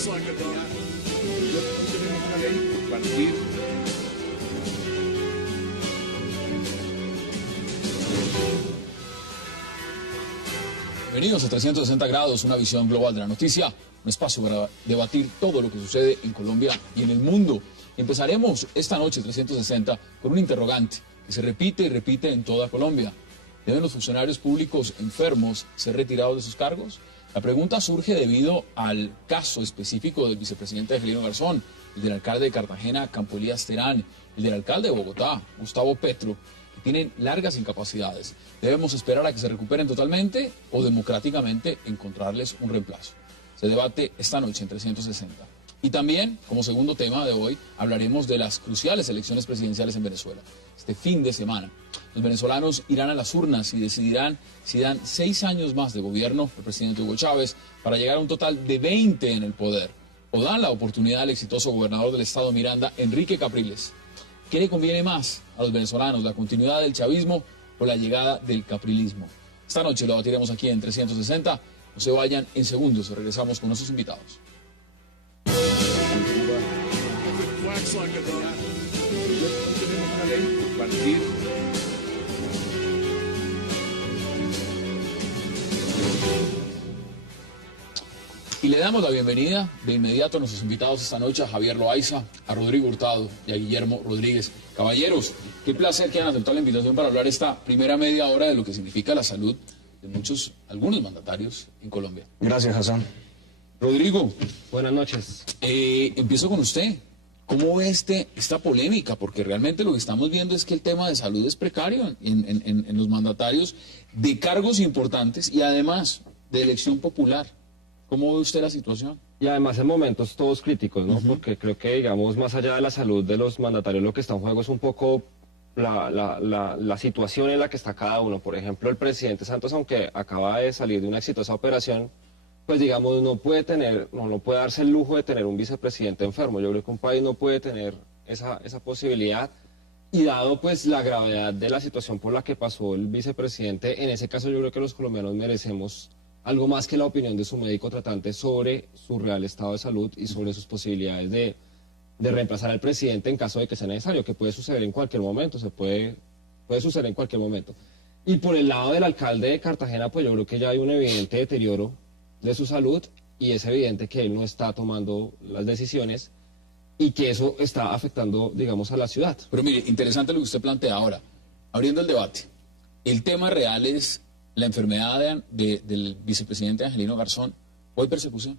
tenemos una ley para ir. Bienvenidos a 360 grados, una visión global de la noticia, un espacio para debatir todo lo que sucede en Colombia y en el mundo. Empezaremos esta noche 360 con un interrogante que se repite y repite en toda Colombia. ¿Deben los funcionarios públicos enfermos ser retirados de sus cargos? La pregunta surge debido al caso específico del vicepresidente Angelino Garzón, el del alcalde de Cartagena, Campo Elías Terán, el del alcalde de Bogotá, Gustavo Petro, que tienen largas incapacidades. ¿Debemos esperar a que se recuperen totalmente o democráticamente encontrarles un reemplazo? Se debate esta noche en 360. Y también, como segundo tema de hoy, hablaremos de las cruciales elecciones presidenciales en Venezuela. Este fin de semana, los venezolanos irán a las urnas y decidirán si dan 6 años más de gobierno al presidente Hugo Chávez para llegar a un total de 20 en el poder, o dan la oportunidad al exitoso gobernador del estado Miranda, Enrique Capriles. ¿Qué le conviene más a los venezolanos, la continuidad del chavismo o la llegada del caprilismo? Esta noche lo debatiremos aquí en 360. No se vayan, en segundos regresamos con nuestros invitados. Tenemos una ley para ir. Y le damos la bienvenida de inmediato a nuestros invitados esta noche, a Javier Loaiza, a Rodrigo Hurtado y a Guillermo Rodríguez. Caballeros, qué placer que hayan aceptado la invitación para hablar esta primera media hora de lo que significa la salud de algunos mandatarios en Colombia. Gracias, Hassan. Rodrigo. Buenas noches. Empiezo con usted. ¿Cómo ve esta polémica? Porque realmente lo que estamos viendo es que el tema de salud es precario en los mandatarios de cargos importantes y además de elección popular. ¿Cómo ve usted la situación? Y además en momentos todos críticos, ¿no? Porque creo que, digamos, más allá de la salud de los mandatarios, lo que está en juego es un poco la situación en la que está cada uno. Por ejemplo, el presidente Santos, aunque acaba de salir de una exitosa operación, pues digamos, no puede darse el lujo de tener un vicepresidente enfermo. Yo creo que un país no puede tener esa posibilidad. Y dado pues la gravedad de la situación por la que pasó el vicepresidente, en ese caso yo creo que los colombianos merecemos algo más que la opinión de su médico tratante sobre su real estado de salud y sobre sus posibilidades de reemplazar al presidente en caso de que sea necesario, que puede suceder en cualquier momento, puede suceder en cualquier momento. Y por el lado del alcalde de Cartagena, pues yo creo que ya hay un evidente deterioro de su salud y es evidente que él no está tomando las decisiones y que eso está afectando, digamos, a la ciudad. Pero mire, interesante lo que usted plantea ahora, abriendo el debate. El tema real es la enfermedad del vicepresidente Angelino Garzón. ¿O hay persecución?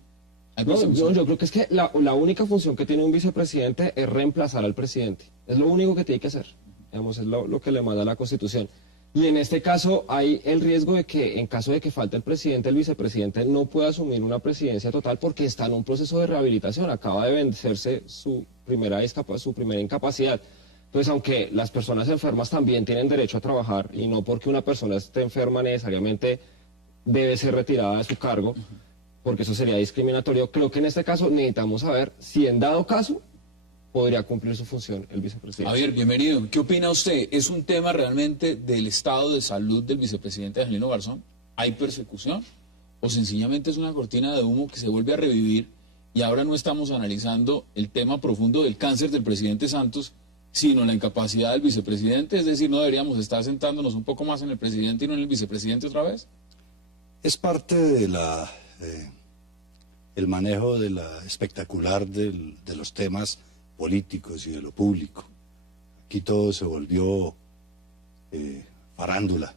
Yo creo que es que la única función que tiene un vicepresidente es reemplazar al presidente. Es lo único que tiene que hacer. Digamos, es lo que le manda la Constitución. Y en este caso hay el riesgo de que en caso de que falte el presidente, el vicepresidente no pueda asumir una presidencia total porque está en un proceso de rehabilitación. Acaba de vencerse su primera incapacidad. Entonces, aunque las personas enfermas también tienen derecho a trabajar y no porque una persona esté enferma necesariamente debe ser retirada de su cargo, porque eso sería discriminatorio, creo que en este caso necesitamos saber si en dado caso podría cumplir su función el vicepresidente. Javier, bienvenido. ¿Qué opina usted? ¿Es un tema realmente del estado de salud del vicepresidente Angelino Garzón? ¿Hay persecución? ¿O sencillamente es una cortina de humo que se vuelve a revivir y ahora no estamos analizando el tema profundo del cáncer del presidente Santos, sino la incapacidad del vicepresidente? Es decir, ¿no deberíamos estar sentándonos un poco más en el presidente y no en el vicepresidente otra vez? Es parte de el manejo de la espectacular de los temas políticos y de lo público. Aquí todo se volvió farándula.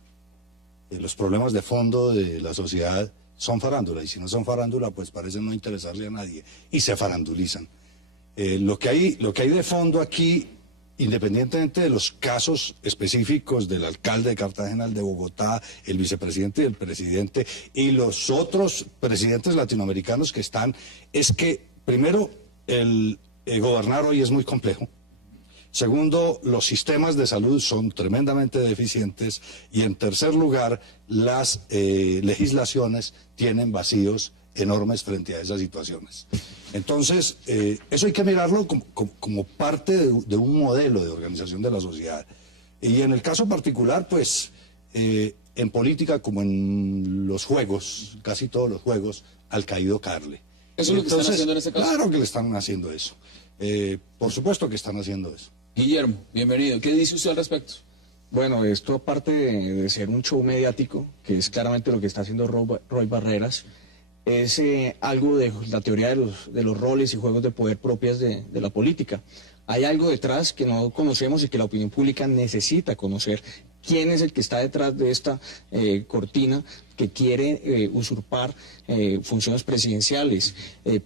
Los problemas de fondo de la sociedad son farándula, y si no son farándula, pues parecen no interesarle a nadie, y se farandulizan. Lo que hay de fondo aquí, independientemente de los casos específicos del alcalde de Cartagena, el de Bogotá, el vicepresidente y el presidente, y los otros presidentes latinoamericanos que están, es que, primero, gobernar hoy es muy complejo. Segundo, los sistemas de salud son tremendamente deficientes. Y en tercer lugar, las legislaciones tienen vacíos enormes frente a esas situaciones. Entonces, eso hay que mirarlo como parte de un modelo de organización de la sociedad. Y en el caso particular, pues, en política como en los juegos, casi todos los juegos, al caído caerle. ¿Eso es lo que están haciendo en este caso? Claro que le están haciendo eso. Por supuesto que están haciendo eso. Guillermo, bienvenido. ¿Qué dice usted al respecto? Bueno, esto aparte de ser un show mediático, que es claramente lo que está haciendo Roy Barreras, es algo de la teoría de los roles y juegos de poder propias de la política. Hay algo detrás que no conocemos y que la opinión pública necesita conocer. ¿Quién es el que está detrás de esta cortina que quiere usurpar funciones presidenciales?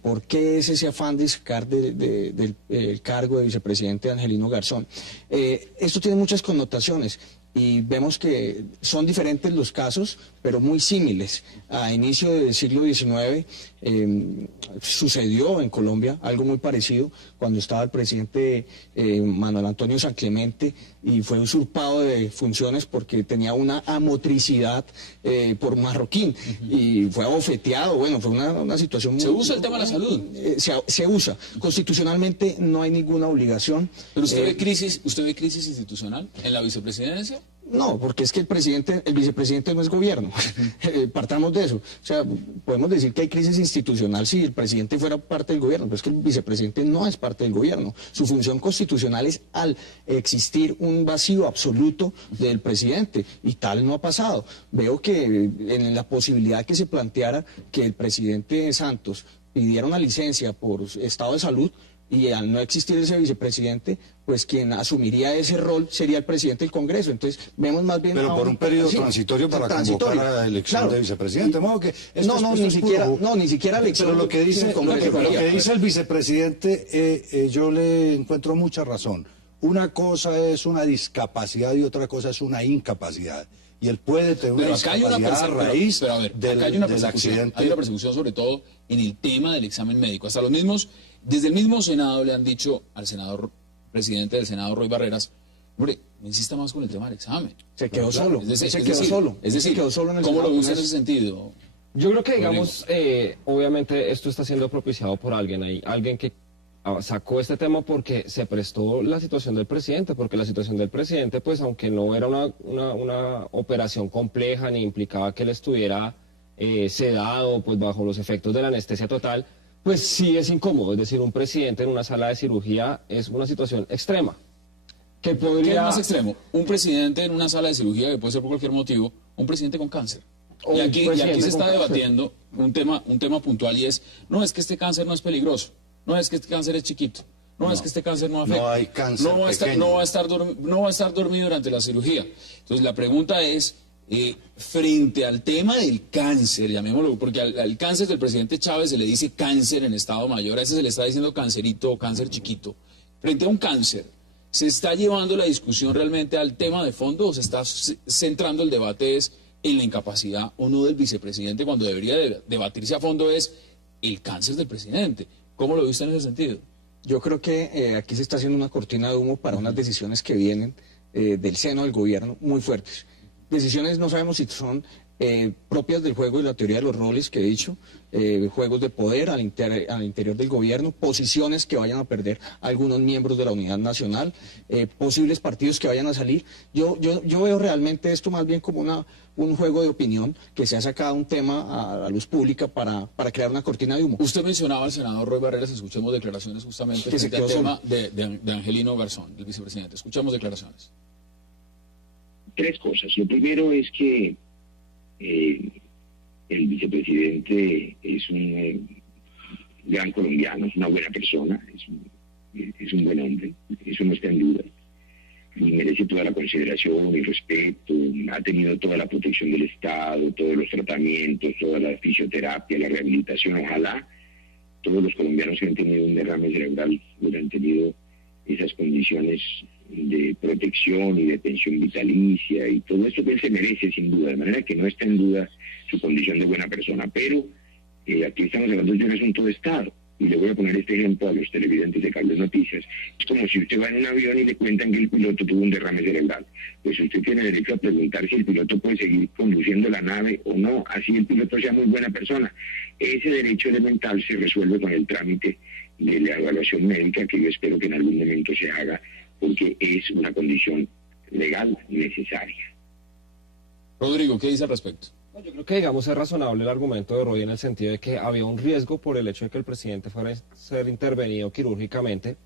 ¿Por qué es ese afán de sacar del cargo de vicepresidente Angelino Garzón? Esto tiene muchas connotaciones. Y vemos que son diferentes los casos, pero muy símiles. A inicio del siglo XIX sucedió en Colombia algo muy parecido cuando estaba el presidente Manuel Antonio San Clemente y fue usurpado de funciones porque tenía una amotricidad por marroquín y fue abofeteado. Bueno, fue una situación muy... ¿Se usa el tema de la salud? Se usa. Constitucionalmente no hay ninguna obligación. ¿Pero usted ve crisis institucional en la vicepresidencia? No, porque es que el vicepresidente no es gobierno. Partamos de eso. O sea, podemos decir que hay crisis institucional si el presidente fuera parte del gobierno, pero es que el vicepresidente no es parte del gobierno. Su función constitucional es al existir un vacío absoluto del presidente, y tal no ha pasado. Veo que en la posibilidad que se planteara que el presidente Santos pidiera una licencia por estado de salud, y al no existir ese vicepresidente, pues quien asumiría ese rol sería el presidente del Congreso. Entonces vemos más bien... Pero por un periodo transitorio para convocar a la elección de vicepresidente. Ni siquiera elección. Pero lo que dice el vicepresidente, yo le encuentro mucha razón. Una cosa es una discapacidad y otra cosa es una incapacidad. Y él puede tener una discapacidad a raíz del accidente. Hay una persecución sobre todo en el tema del examen médico. Hasta los mismos, desde el mismo Senado le han dicho al senador, presidente del Senado, Roy Barreras, hombre, no insista más con el tema del examen. Se quedó solo. Es decir, ¿cómo lo usa en ese sentido? Yo creo que, digamos, obviamente esto está siendo propiciado por alguien ahí, alguien que sacó este tema porque se prestó la situación del presidente, porque la situación del presidente, pues aunque no era una operación compleja ni implicaba que él estuviera sedado, pues bajo los efectos de la anestesia total, pues sí es incómodo. Es decir, un presidente en una sala de cirugía es una situación extrema. ¿Qué es más extremo? Un presidente en una sala de cirugía, que puede ser por cualquier motivo, un presidente con cáncer. Y aquí se está debatiendo un tema puntual, y es, no es que este cáncer no es peligroso, no es que este cáncer es chiquito, no es que este cáncer no afecta, no hay cáncer no va a estar dormido durante la cirugía. Entonces la pregunta es, frente al tema del cáncer, llamémoslo, porque al cáncer del presidente Chávez se le dice cáncer en estado mayor, a ese se le está diciendo cancerito o cáncer chiquito. Frente a un cáncer, ¿se está llevando la discusión realmente al tema de fondo o se está centrando el debate en la incapacidad o no del vicepresidente, cuando debería debatirse a fondo es el cáncer del presidente? ¿Cómo lo viste en ese sentido? Yo creo que aquí se está haciendo una cortina de humo para unas decisiones que vienen del seno del gobierno muy fuertes. Decisiones no sabemos si son propias del juego y la teoría de los roles que he dicho, juegos de poder al interior del gobierno, posiciones que vayan a perder algunos miembros de la unidad nacional, posibles partidos que vayan a salir. Yo veo realmente esto más bien como un juego de opinión que se ha sacado un tema a luz pública para crear una cortina de humo. Usted mencionaba al senador Roy Barreras, escuchemos declaraciones justamente frente al tema de Angelino Garzón, el vicepresidente. Escuchamos declaraciones. Tres cosas. Lo primero es que el vicepresidente es un gran colombiano, es una buena persona, es un buen hombre, eso no está en duda. Y merece toda la consideración y respeto, ha tenido toda la protección del Estado, todos los tratamientos, toda la fisioterapia, la rehabilitación. Ojalá todos los colombianos que han tenido un derrame cerebral hubieran tenido esas condiciones de protección y de pensión vitalicia y todo esto que él se merece sin duda, de manera que no está en duda su condición de buena persona, pero aquí estamos hablando de un asunto de Estado, y le voy a poner este ejemplo a los televidentes de Cable Noticias. Es como si usted va en un avión y le cuentan que el piloto tuvo un derrame cerebral, pues usted tiene derecho a preguntar si el piloto puede seguir conduciendo la nave o no, así el piloto sea muy buena persona. Ese derecho elemental se resuelve con el trámite de la evaluación médica, que yo espero que en algún momento se haga, porque es una condición legal necesaria. Rodrigo, ¿qué dice al respecto? Yo creo que, digamos, es razonable el argumento de Roy en el sentido de que había un riesgo por el hecho de que el presidente fuera a ser intervenido quirúrgicamente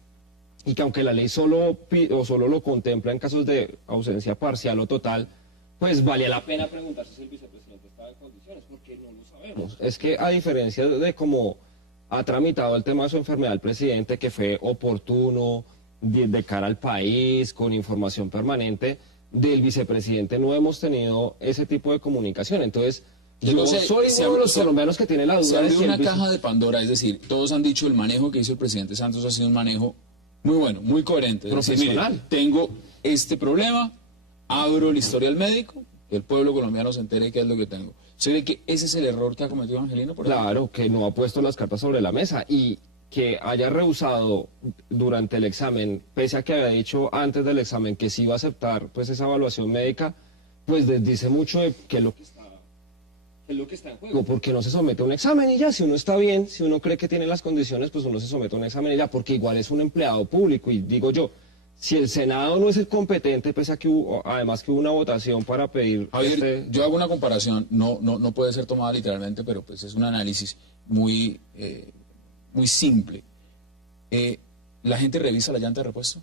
y que aunque la ley solo lo contempla en casos de ausencia parcial o total, pues valía la pena preguntarse si el vicepresidente estaba en condiciones, porque no lo sabemos. Es que a diferencia de cómo ha tramitado el tema de su enfermedad el presidente, que fue oportuno, de cara al país, con información permanente, del vicepresidente no hemos tenido ese tipo de comunicación. Entonces, yo soy uno de los colombianos que tiene la duda se de abrió si una caja de Pandora, es decir, todos han dicho el manejo que hizo el presidente Santos ha sido un manejo muy bueno, muy coherente. Es decir, Profesional. mire, tengo este problema, abro el historial médico, que el pueblo colombiano se entere qué es lo que tengo. ¿Se ve que ese es el error que ha cometido Angelino? Por ejemplo? Claro, que no ha puesto las cartas sobre la mesa y que haya rehusado durante el examen, pese a que había dicho antes del examen que sí iba a aceptar pues esa evaluación médica, pues dice mucho de qué es lo que está en juego, porque no se somete a un examen y ya, si uno está bien, si uno cree que tiene las condiciones, pues uno se somete a un examen y ya, porque igual es un empleado público y digo yo, si el Senado no es el competente, pese a que además que hubo una votación para pedir... Javier, yo hago una comparación, no puede ser tomada literalmente, pero pues es un análisis muy simple. ¿La gente revisa la llanta de repuesto?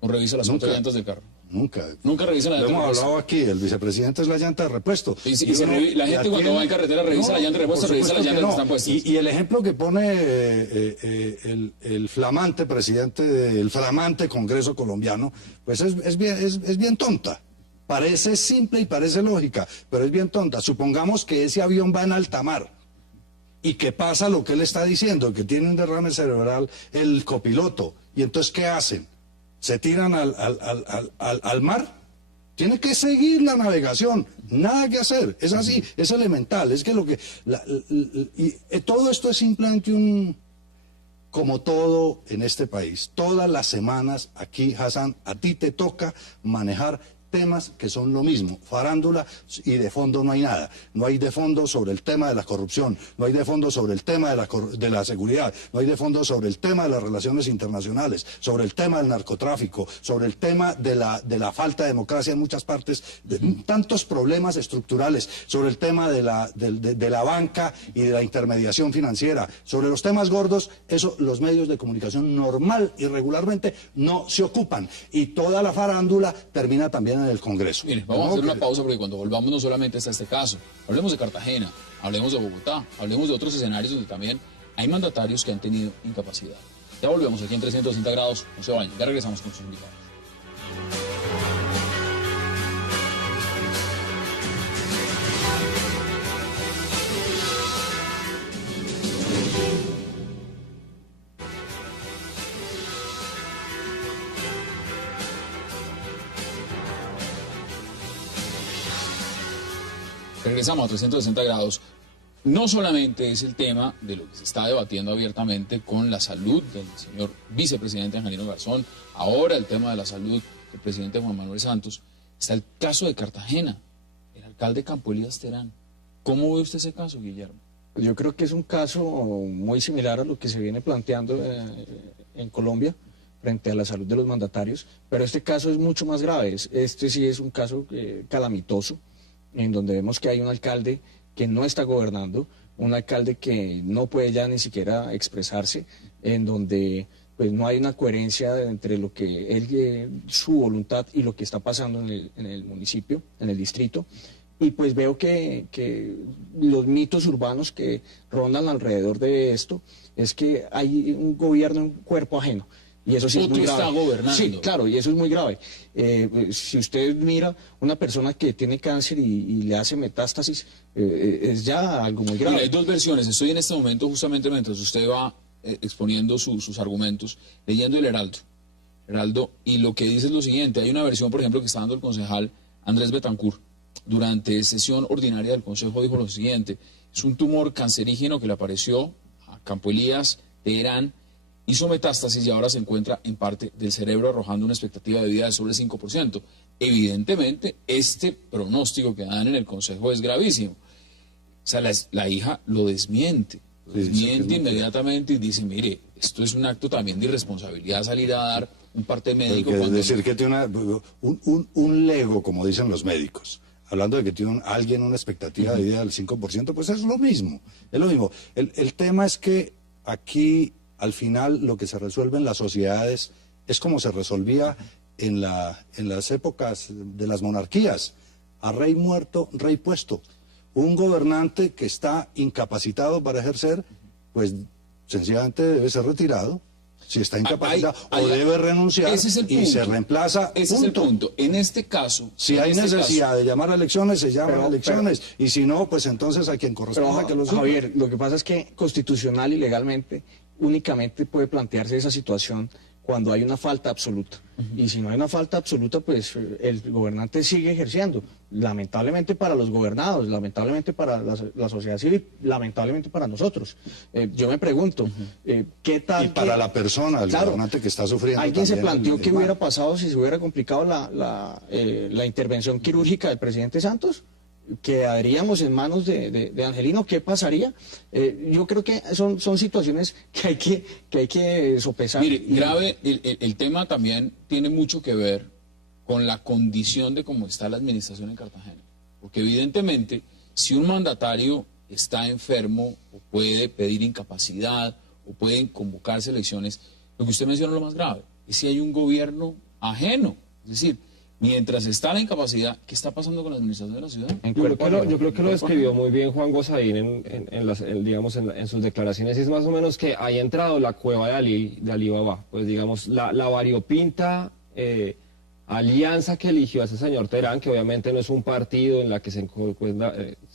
¿O revisa las otras llantas del carro? Nunca. Nunca revisan la Lo llanta de hemos repuesto. hablado aquí, el vicepresidente es la llanta de repuesto. La gente cuando va en carretera revisa la llanta de repuesto, por revisa las supuesto llantas que no. están puestas. Y el ejemplo que pone el flamante presidente del flamante Congreso colombiano, pues es bien tonta. Parece simple y parece lógica, pero es bien tonta. Supongamos que ese avión va en alta mar y que pasa lo que él está diciendo, que tiene un derrame cerebral el copiloto. ¿Y entonces qué hacen? ¿Se tiran al mar? Tiene que seguir la navegación, nada que hacer, es así, es elemental, es que todo esto es simplemente como todo en este país, todas las semanas aquí, Hassan, a ti te toca manejar temas que son lo mismo, farándula, y de fondo no hay nada. No hay de fondo sobre el tema de la corrupción, no hay de fondo sobre el tema de la seguridad, no hay de fondo sobre el tema de las relaciones internacionales, sobre el tema del narcotráfico, sobre el tema de la falta de democracia en muchas partes, tantos problemas estructurales, sobre el tema de la banca y de la intermediación financiera, sobre los temas gordos, eso los medios de comunicación normal y regularmente no se ocupan. Y toda la farándula termina también en el Congreso. Mire, vamos a hacer una pausa porque cuando volvamos no solamente está este caso, hablemos de Cartagena, hablemos de Bogotá, hablemos de otros escenarios donde también hay mandatarios que han tenido incapacidad. Ya volvemos aquí en 360 grados, no se vayan, ya regresamos con sus invitados. Regresamos a 360 grados. No solamente es el tema de lo que se está debatiendo abiertamente con la salud del señor vicepresidente Angelino Garzón, ahora el tema de la salud del presidente Juan Manuel Santos, está el caso de Cartagena, el alcalde Campo Elías Terán. ¿Cómo ve usted ese caso, Guillermo? Yo creo que es un caso muy similar a lo que se viene planteando en Colombia frente a la salud de los mandatarios, pero este caso es mucho más grave. Este sí es un caso calamitoso, en donde vemos que hay un alcalde que no está gobernando, un alcalde que no puede ya ni siquiera expresarse, en donde pues no hay una coherencia entre lo que él, su voluntad y lo que está pasando en el municipio, en el distrito. Y pues veo que los mitos urbanos que rondan alrededor de esto es que hay un gobierno, un cuerpo ajeno. Y eso sí es muy grave. Está gobernando. Sí, claro, y eso es muy grave. Si usted mira una persona que tiene cáncer y le hace metástasis, es ya algo muy grave. Mira, hay dos versiones. Estoy en este momento, justamente mientras usted va exponiendo sus argumentos, leyendo el Heraldo, y lo que dice es lo siguiente. Hay una versión, por ejemplo, que está dando el concejal Andrés Betancourt. Durante sesión ordinaria del Consejo dijo lo siguiente: es un tumor cancerígeno que le apareció a Campo Elías Terán, hizo metástasis y ahora se encuentra en parte del cerebro, arrojando una expectativa de vida de sobre el 5%. Evidentemente, este pronóstico que dan en el Consejo es gravísimo. O sea, la hija lo desmiente inmediatamente y dice, mire, esto es un acto también de irresponsabilidad salir a dar un parte médico. Es decir, que tiene un lego, como dicen los médicos. hablando de que tiene alguien una expectativa de vida del 5%, pues es lo mismo, es lo mismo. El tema es que aquí, al final, lo que se resuelve en las sociedades es como se resolvía en las épocas de las monarquías. A rey muerto, rey puesto. Un gobernante que está incapacitado para ejercer, pues sencillamente debe ser retirado. Si está incapacitado, o debe renunciar y se reemplaza. Ese es el punto. En este caso... Si hay necesidad de llamar a elecciones, se llaman a elecciones. Y si no, pues entonces a quien corresponda que lo siga. Javier, lo que pasa es que constitucional y legalmente únicamente puede plantearse esa situación cuando hay una falta absoluta. Y si no hay una falta absoluta, pues el gobernante sigue ejerciendo. Lamentablemente para los gobernados, lamentablemente para la sociedad civil, lamentablemente para nosotros. Yo me pregunto, ¿qué tal? Y para la persona, el gobernante que está sufriendo. ¿Alguien se planteó qué hubiera pasado si se hubiera complicado la intervención quirúrgica del presidente Santos? ¿Quedaríamos en manos de Angelino? ¿Qué pasaría? Yo creo que son situaciones que hay que sopesar. Mire, grave, el tema también tiene mucho que ver con la condición de cómo está la administración en Cartagena. Porque evidentemente, si un mandatario está enfermo o puede pedir incapacidad o pueden convocarse elecciones, lo que usted menciona es lo más grave, es si hay un gobierno ajeno. Es decir, mientras está la incapacidad, ¿qué está pasando con la administración de la ciudad? Yo creo que lo describió muy bien Juan Gosaín en sus declaraciones. Es más o menos que haya entrado la cueva de Alí Baba. Pues digamos, la variopinta alianza que eligió a ese señor Terán, que obviamente no es un partido en la que se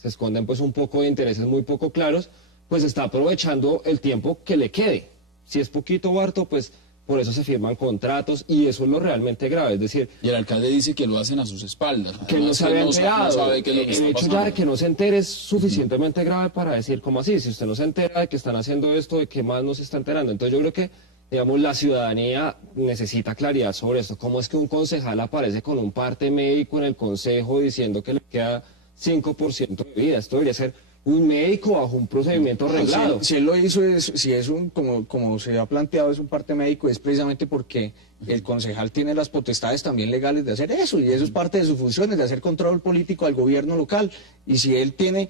esconden pues un poco de intereses muy poco claros, pues está aprovechando el tiempo que le quede. Si es poquito o harto, pues... Por eso se firman contratos y eso es lo realmente grave, es decir... Y el alcalde dice que lo hacen a sus espaldas. Que no se había enterado. No sabe qué es lo que el hecho está ya de que no se entere es suficientemente grave para decir, ¿cómo así? Si usted no se entera de que están haciendo esto, ¿de qué más no se está enterando? Entonces yo creo que, digamos, la ciudadanía necesita claridad sobre esto. ¿Cómo es que un concejal aparece con un parte médico en el consejo diciendo que le queda 5% de vida? Esto debería ser... un médico bajo un procedimiento reglado. Si él lo hizo, si es como se ha planteado, es un parte médico, es precisamente porque el concejal tiene las potestades también legales de hacer eso, y eso es parte de sus funciones, de hacer control político al gobierno local. Y si él tiene,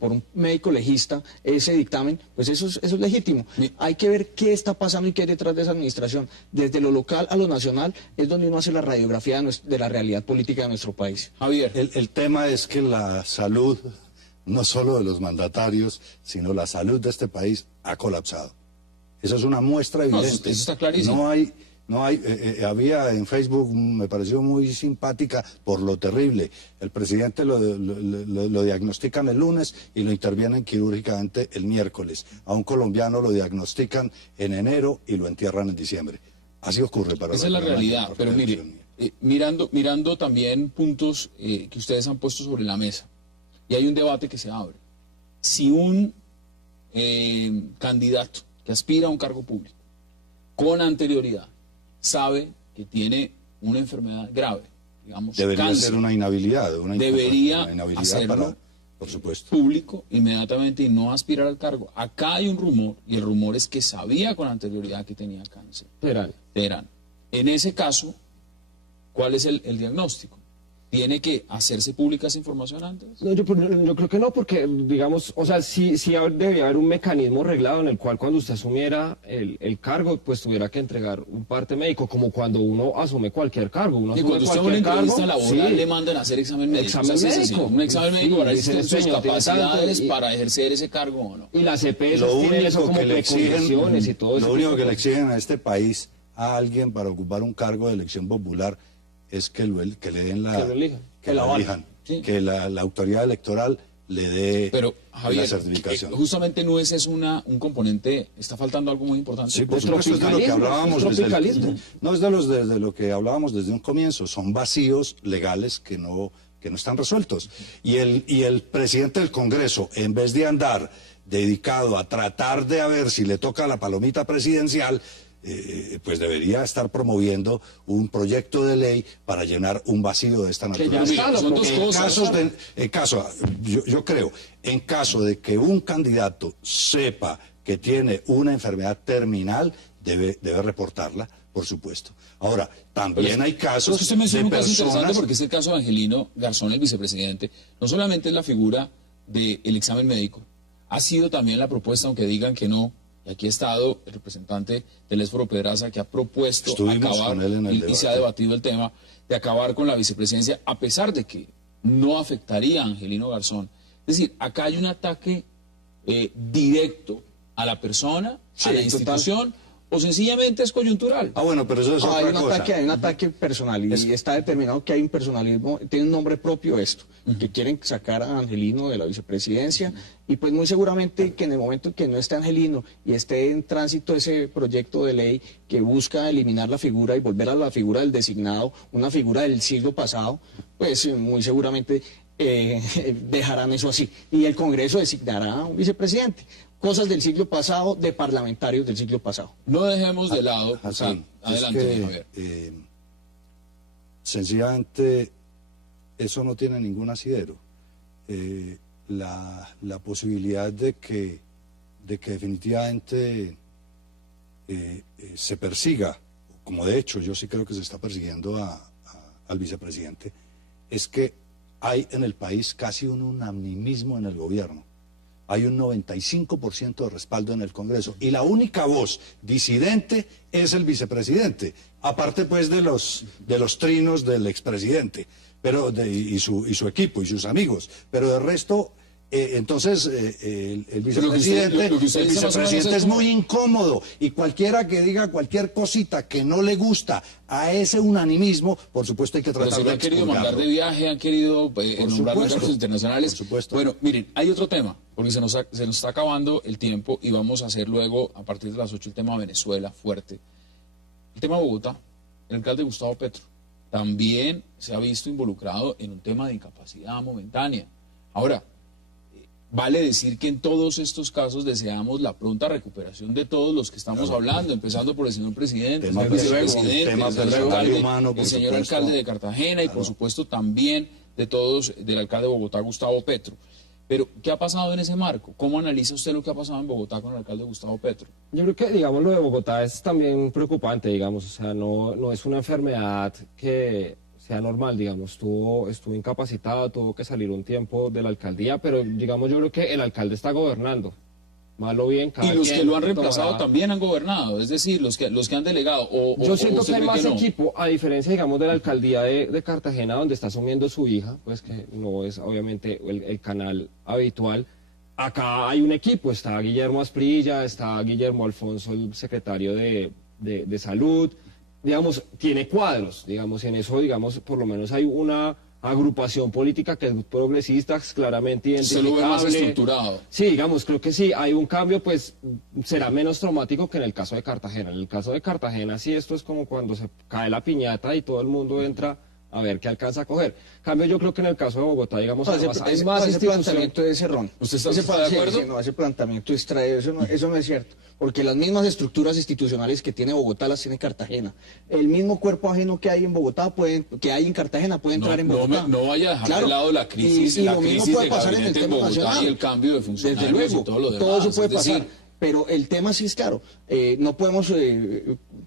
por un médico legista, ese dictamen, pues eso es legítimo. Hay que ver qué está pasando y qué hay detrás de esa administración. Desde lo local a lo nacional es donde uno hace la radiografía de la realidad política de nuestro país. Javier. El tema es que la salud, no solo de los mandatarios, sino la salud de este país ha colapsado. Eso es una muestra evidente. Eso está clarísimo. Había en Facebook, me pareció muy simpática por lo terrible. El presidente lo diagnostican el lunes y lo intervienen quirúrgicamente el miércoles. A un colombiano lo diagnostican en enero y lo entierran en diciembre. Así ocurre para esa es la realidad, pero mire, mirando también puntos que ustedes han puesto sobre la mesa. Y hay un debate que se abre. Si un candidato que aspira a un cargo público con anterioridad sabe que tiene una enfermedad grave, digamos, debería cáncer, ser una inhabilidad. Debería hacerlo por supuesto, público inmediatamente y no aspirar al cargo. Acá hay un rumor, y el rumor es que sabía con anterioridad que tenía cáncer. Terán. En ese caso, ¿cuál es el diagnóstico? ¿Tiene que hacerse pública esa información antes? No, yo creo que no, porque, digamos, o sea, sí debía haber un mecanismo reglado en el cual cuando usted asumiera el cargo, pues tuviera que entregar un parte médico, como cuando uno asume cualquier cargo. Y cuando usted va a una entrevista laboral, le mandan a hacer examen médico. Un examen médico para ver si sus capacidades para ejercer ese cargo o no. Y las EPS tienen eso como precondiciones y todo eso. Lo único que le exigen a este país a alguien para ocupar un cargo de elección popular es que le den que la autoridad electoral le dé la certificación. Justamente no es un componente, está faltando algo muy importante. Sí, por supuesto, es de lo que hablábamos desde lo que hablábamos desde un comienzo. Son vacíos legales que no están resueltos. Y el presidente del Congreso, en vez de andar dedicado a tratar de ver si le toca la palomita presidencial, pues debería estar promoviendo un proyecto de ley para llenar un vacío de esta naturaleza. Yo creo, en caso de que un candidato sepa que tiene una enfermedad terminal, debe reportarla, por supuesto. Ahora, también hay Pero casos es que usted menciona de un caso interesante personas... porque es el caso de Angelino Garzón, el vicepresidente. No solamente es la figura del examen médico, ha sido también la propuesta, aunque digan que no, y aquí ha estado el representante del Esforo Pedraza que ha propuesto Estuvimos acabar, con él en el y se ha debate. debatido el tema de acabar con la vicepresidencia, a pesar de que no afectaría a Angelino Garzón. Es decir, acá hay un ataque directo a la persona, Sí, a la total. institución, o sencillamente es coyuntural. Ah, bueno, pero eso es Hay otra un cosa. ataque, hay un ataque personal y está determinado que hay un personalismo, tiene un nombre propio esto, que quieren sacar a Angelino de la vicepresidencia y pues muy seguramente que en el momento en que no esté Angelino y esté en tránsito ese proyecto de ley que busca eliminar la figura y volver a la figura del designado, una figura del siglo pasado, pues muy seguramente dejarán eso así y el Congreso designará a un vicepresidente. Cosas del siglo pasado, de parlamentarios del siglo pasado. No dejemos de lado. Hassan, Adelante, es que, Javier. sencillamente eso no tiene ningún asidero. La posibilidad de que definitivamente se persiga, como de hecho yo sí creo que se está persiguiendo al vicepresidente, es que hay en el país casi un unanimismo en el gobierno. Hay un 95% de respaldo en el Congreso y la única voz disidente es el vicepresidente, aparte pues de los trinos del expresidente, pero y su equipo y sus amigos, pero de resto entonces el vicepresidente, lo que usted dice más o menos es como- muy incómodo y cualquiera que diga cualquier cosita que no le gusta a ese unanimismo, por supuesto hay que Pero tratar se lo de han querido mandar expurgarlo. de viaje, han querido nombrar supuesto. cargos internacionales. Por supuesto. Bueno, miren, hay otro tema, porque se nos está acabando el tiempo y vamos a hacer luego, a partir de las 8, el tema Venezuela fuerte. El tema Bogotá, el alcalde Gustavo Petro, también se ha visto involucrado en un tema de incapacidad momentánea. Ahora, vale decir que en todos estos casos deseamos la pronta recuperación de todos los que estamos hablando, empezando por el señor presidente, el Tema señor personal, vicepresidente, tema el señor personal y alcalde, humano, por el señor supuesto. alcalde de Cartagena y por supuesto también de todos, del alcalde de Bogotá, Gustavo Petro. Pero, ¿qué ha pasado en ese marco? ¿Cómo analiza usted lo que ha pasado en Bogotá con el alcalde Gustavo Petro? Yo creo que, digamos, lo de Bogotá es también preocupante, digamos, o sea, no es una enfermedad que sea normal, digamos, estuvo incapacitado, tuvo que salir un tiempo de la alcaldía, pero, digamos, yo creo que el alcalde está gobernando, mal o bien, cada Y los quien que lo han reemplazado tomará- también han gobernado, es decir, los que han delegado. Yo siento que hay más no. equipo, a diferencia, digamos, de la alcaldía de Cartagena, donde está asumiendo su hija, pues que no es obviamente el canal habitual. Acá hay un equipo, está Guillermo Asprilla, está Guillermo Alfonso, el secretario de Salud, digamos, tiene cuadros, digamos, en eso, digamos, por lo menos hay una agrupación política que es progresista, claramente Se lo ve más identificable. estructurado. Sí, digamos, creo que sí, hay un cambio, pues será menos traumático que en el caso de Cartagena. En el caso de Cartagena sí, esto es como cuando se cae la piñata y todo el mundo entra a ver qué alcanza a coger. Cambio, yo creo que en el caso de Bogotá, digamos, además, hay más ese instituciones. planteamiento es erróneo. ¿Usted está Ese de acuerdo? sí, no, ese planteamiento es traído, eso no es cierto. Porque las mismas estructuras institucionales que tiene Bogotá las tiene Cartagena. El mismo cuerpo ajeno que hay en Bogotá, que hay en Cartagena, puede entrar en Bogotá. No vaya a dejar Claro. de lado la crisis, Y la lo mismo crisis puede de pasar en el gabinete en tema Bogotá nacional. y el cambio de funcionarios Desde luego, y todo lo demás. todo eso puede Es decir, pasar. Pero el tema sí es claro, no podemos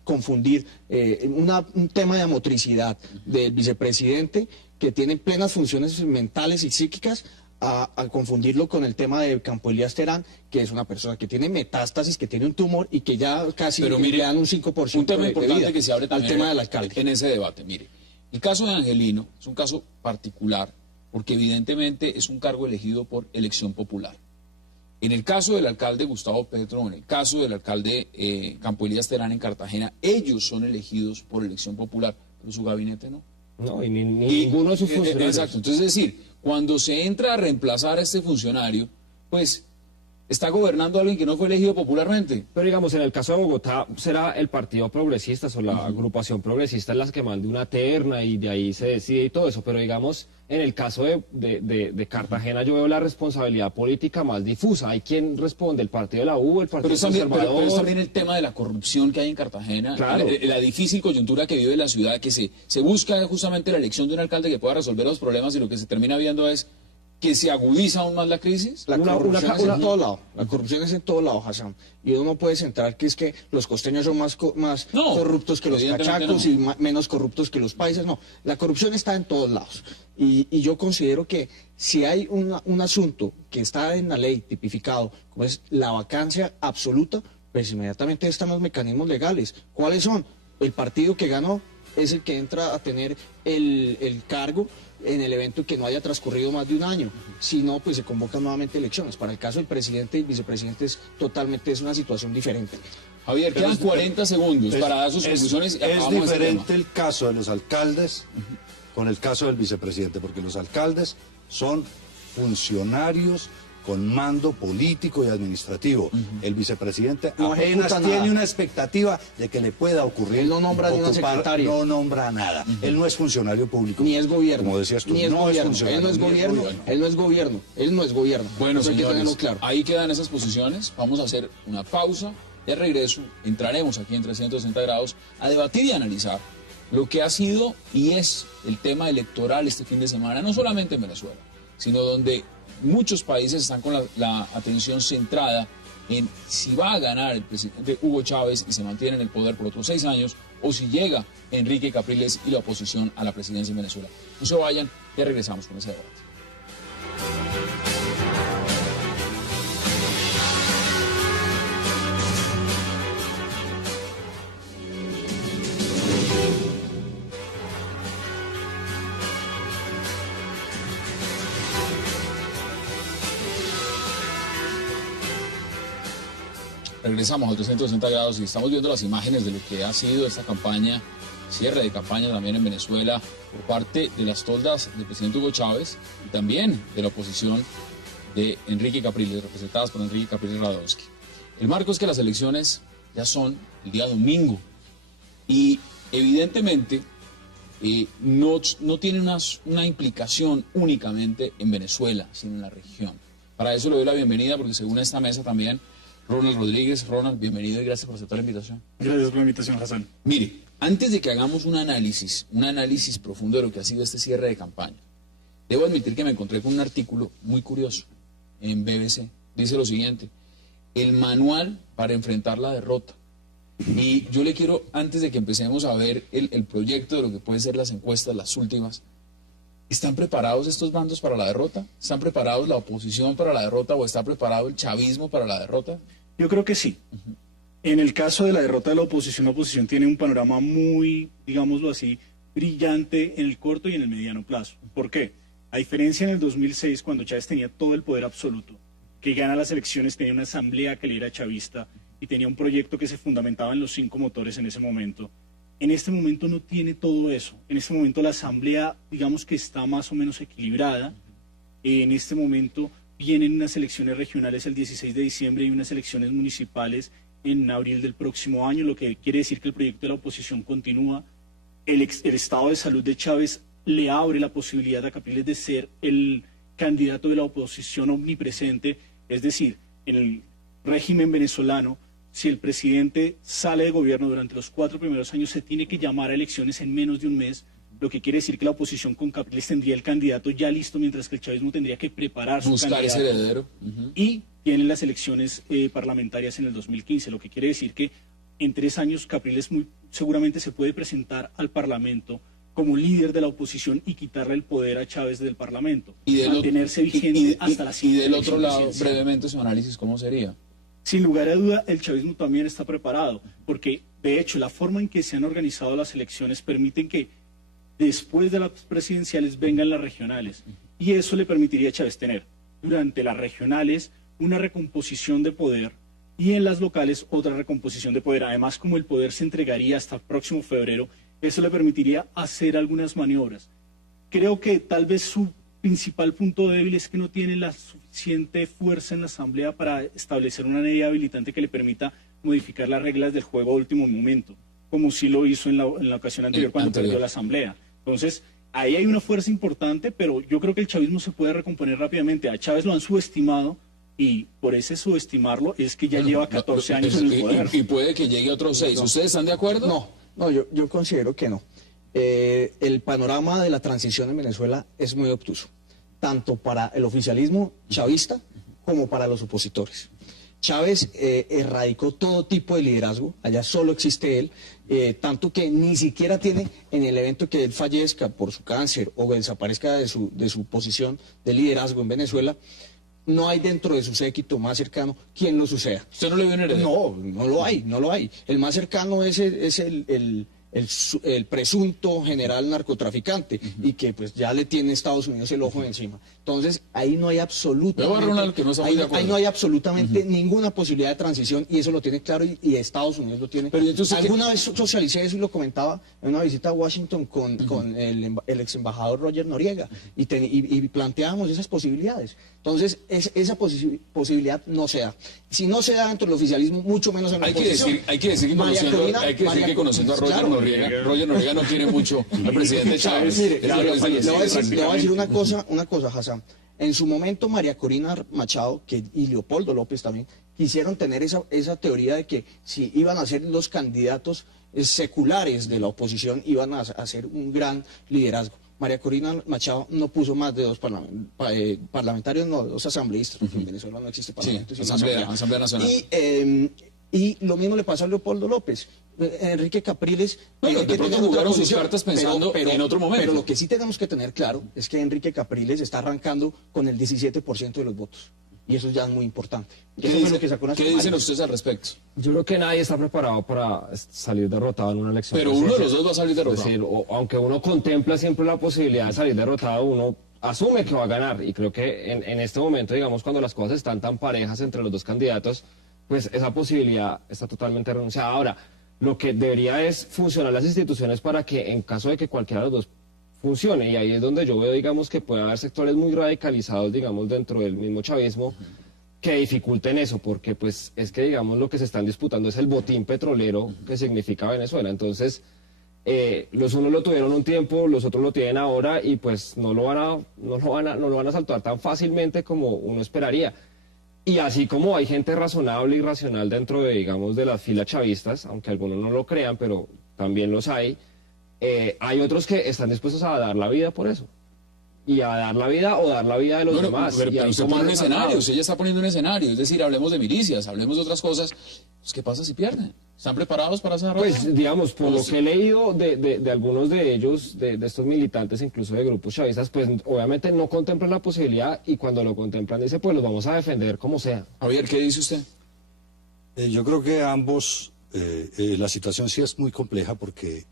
confundir un tema de motricidad del vicepresidente que tiene plenas funciones mentales y psíquicas a confundirlo con el tema de Campo Elías Terán, que es una persona que tiene metástasis, que tiene un tumor y que ya casi Pero mire, le dan un 5% un tema de importante vida que se abre al también tema del alcalde. en ese debate. Mire, el caso de Angelino es un caso particular porque evidentemente es un cargo elegido por elección popular. En el caso del alcalde Gustavo Petro, en el caso del alcalde Campo Elías Terán en Cartagena, ellos son elegidos por elección popular, pero su gabinete no. No, y ninguno de sus funcionarios. Exacto, entonces es decir, cuando se entra a reemplazar a este funcionario, pues está gobernando alguien que no fue elegido popularmente. Pero digamos, en el caso de Bogotá, será el Partido Progresista o la agrupación progresista la que mande una terna y de ahí se decide y todo eso. Pero digamos, en el caso de Cartagena yo veo la responsabilidad política más difusa. Hay quien responde, el Partido de la U, el Partido Pero es, también, Conservador. pero es también el tema de la corrupción que hay en Cartagena, Claro. la difícil coyuntura que vive la ciudad, que se busca justamente la elección de un alcalde que pueda resolver los problemas y lo que se termina viendo es que se agudiza aún más la crisis. La corrupción es en todo lado. La corrupción es en todo lado, Hassan. Y uno no puede centrar que es que los costeños son más No, corruptos que los evidentemente cachacos no. y menos corruptos que los paisas. No, la corrupción está en todos lados. Y yo considero que si hay un asunto que está en la ley tipificado, como es la vacancia absoluta, pues inmediatamente están los mecanismos legales. ¿Cuáles son? El partido que ganó es el que entra a tener el cargo en el evento que no haya transcurrido más de un año. Si no, pues se convocan nuevamente elecciones. Para el caso del presidente y vicepresidente es una situación diferente. Javier, quedan 40 segundos para dar sus conclusiones. Y Es acabamos ese diferente tema. el caso de los alcaldes con el caso del vicepresidente, porque los alcaldes son funcionarios con mando político y administrativo. El vicepresidente No apenas ejecuta tiene nada. una expectativa de que le pueda ocurrir. Él no nombra ni una secretaria. No nombra nada. Él no es funcionario público. Ni es gobierno. Como decías tú, ni es no gobierno. es funcionario. Él no es ni es gobierno. gobierno. Él no es gobierno. Él no es gobierno. Bueno, Eso hay que señores, tenerlo claro. ahí quedan esas posiciones. Vamos a hacer una pausa. De regreso, entraremos aquí en 360 grados a debatir y analizar lo que ha sido y es el tema electoral este fin de semana, no solamente en Venezuela, sino donde muchos países están con la atención centrada en si va a ganar el presidente Hugo Chávez y se mantiene en el poder por otros 6 años, o si llega Enrique Capriles y la oposición a la presidencia en Venezuela. No se vayan, ya regresamos con ese debate. Regresamos a 360 grados y estamos viendo las imágenes de lo que ha sido esta campaña, cierre de campaña también en Venezuela por parte de las toldas del presidente Hugo Chávez y también de la oposición de Enrique Capriles, representadas por Enrique Capriles Radowski. El marco es que las elecciones ya son el día domingo y evidentemente no tiene una implicación únicamente en Venezuela, sino en la región. Para eso le doy la bienvenida porque según esta mesa también Ronald Rodríguez. Ronald, bienvenido y gracias por aceptar la invitación. Gracias por la invitación, Hassan. Mire, antes de que hagamos un análisis profundo de lo que ha sido este cierre de campaña, debo admitir que me encontré con un artículo muy curioso en BBC. Dice lo siguiente: el manual para enfrentar la derrota. Y yo le quiero, antes de que empecemos a ver el proyecto de lo que pueden ser las encuestas, las últimas, ¿están preparados estos bandos para la derrota? ¿Están preparados la oposición para la derrota o está preparado el chavismo para la derrota? Yo creo que sí. En el caso de la derrota de la oposición tiene un panorama muy, digámoslo así, brillante en el corto y en el mediano plazo. ¿Por qué? A diferencia en el 2006, cuando Chávez tenía todo el poder absoluto, que gana las elecciones, tenía una asamblea que le era chavista y tenía un proyecto que se fundamentaba en los 5 motores en ese momento. En este momento no tiene todo eso. En este momento la asamblea, digamos que está más o menos equilibrada. En este momento vienen unas elecciones regionales el 16 de diciembre y unas elecciones municipales en abril del próximo año, lo que quiere decir que el proyecto de la oposición continúa. El estado de salud de Chávez le abre la posibilidad a Capriles de ser el candidato de la oposición omnipresente, es decir, en el régimen venezolano, si el presidente sale de gobierno durante los 4 primeros años, se tiene que llamar a elecciones en menos de un mes, lo que quiere decir que la oposición con Capriles tendría el candidato ya listo, mientras que el chavismo tendría que preparar su Buscar candidato. ese heredero. Y tienen las elecciones parlamentarias en el 2015, lo que quiere decir que en 3 años Capriles muy seguramente se puede presentar al Parlamento como líder de la oposición y quitarle el poder a Chávez del Parlamento, mantenerse vigente hasta la Y siguiente del otro elección lado, presidencial. brevemente su análisis, ¿cómo sería? Sin lugar a duda, el chavismo también está preparado, porque de hecho la forma en que se han organizado las elecciones permiten que después de las presidenciales vengan las regionales, y eso le permitiría a Chávez tener durante las regionales una recomposición de poder y en las locales otra recomposición de poder. Además, como el poder se entregaría hasta el próximo febrero, eso le permitiría hacer algunas maniobras. Creo que tal vez su principal punto débil es que no tiene la suficiente fuerza en la Asamblea para establecer una ley habilitante que le permita modificar las reglas del juego a último momento, como sí lo hizo en la ocasión anterior cuando perdió la Asamblea. Entonces, ahí hay una fuerza importante, pero yo creo que el chavismo se puede recomponer rápidamente. A Chávez lo han subestimado y por ese subestimarlo es que ya lleva 14 años en el poder. Y puede que llegue otros 6. ¿Ustedes están de acuerdo? No, yo considero que no. El panorama de la transición en Venezuela es muy obtuso. tanto para el oficialismo chavista como para los opositores. Chávez erradicó todo tipo de liderazgo, allá solo existe él, tanto que ni siquiera tiene, en el evento que él fallezca por su cáncer o que desaparezca de su posición de liderazgo en Venezuela, no hay dentro de su séquito más cercano quien lo suceda. ¿Usted no le vio un heredero? No lo hay. El más cercano es el presunto general narcotraficante y que pues ya le tiene Estados Unidos el ojo encima. Entonces ahí no hay absolutamente ninguna posibilidad de transición y eso lo tiene claro y Estados Unidos lo tiene. Pero entonces, alguna vez socialicé eso y lo comentaba en una visita a Washington con el ex embajador Roger Noriega y planteábamos esas posibilidades. Entonces esa posibilidad no se da. Si no se da dentro del oficialismo, mucho menos en la oposición. Hay que decir que conociendo a Roger Noriega, Roger Noriega no quiere mucho al presidente Chávez. Mire, le voy a decir una cosa, Hassan. En su momento María Corina Machado y Leopoldo López también quisieron tener esa teoría de que si iban a ser los candidatos seculares de la oposición iban a hacer un gran liderazgo. María Corina Machado no puso más de dos parlamentarios, no, dos asambleístas, porque en Venezuela no existe parlamento. Sí, Asamblea Nacional. Y lo mismo le pasó a Leopoldo López. Enrique Capriles... Bueno, de pronto jugaron sus cartas pensando en otro momento. Pero lo que sí tenemos que tener claro es que Enrique Capriles está arrancando con el 17% de los votos. Y eso ya es muy importante. ¿Qué dicen ustedes al respecto? Yo creo que nadie está preparado para salir derrotado en una elección. Pero uno de los dos va a salir derrotado. Es decir, aunque uno contempla siempre la posibilidad de salir derrotado, uno asume que va a ganar. Y creo que en este momento, digamos, cuando las cosas están tan parejas entre los dos candidatos, pues esa posibilidad está totalmente renunciada. Ahora, lo que debería es funcionar las instituciones para que en caso de que cualquiera de los dos funcione, y ahí es donde yo veo, digamos, que puede haber sectores muy radicalizados, digamos, dentro del mismo chavismo, que dificulten eso, porque pues es que, digamos, lo que se están disputando es el botín petrolero que significa Venezuela. Entonces, los unos lo tuvieron un tiempo, los otros lo tienen ahora, y pues no lo van a saltar tan fácilmente como uno esperaría. Y así como hay gente razonable y racional dentro de, digamos, de las filas chavistas, aunque algunos no lo crean, pero también los hay otros que están dispuestos a dar la vida por eso. Y a dar la vida o dar la vida de los demás. Pero usted pone un escenario, usted ya está poniendo un escenario, es decir, hablemos de milicias, hablemos de otras cosas. Pues, ¿qué pasa si pierden? ¿Están preparados para esa derrota? Pues, digamos, por lo que he leído de algunos de ellos, de estos militantes, incluso de grupos chavistas, pues obviamente no contemplan la posibilidad y cuando lo contemplan dice, pues los vamos a defender como sea. Javier, ¿qué dice usted? Yo creo que ambos, la situación sí es muy compleja porque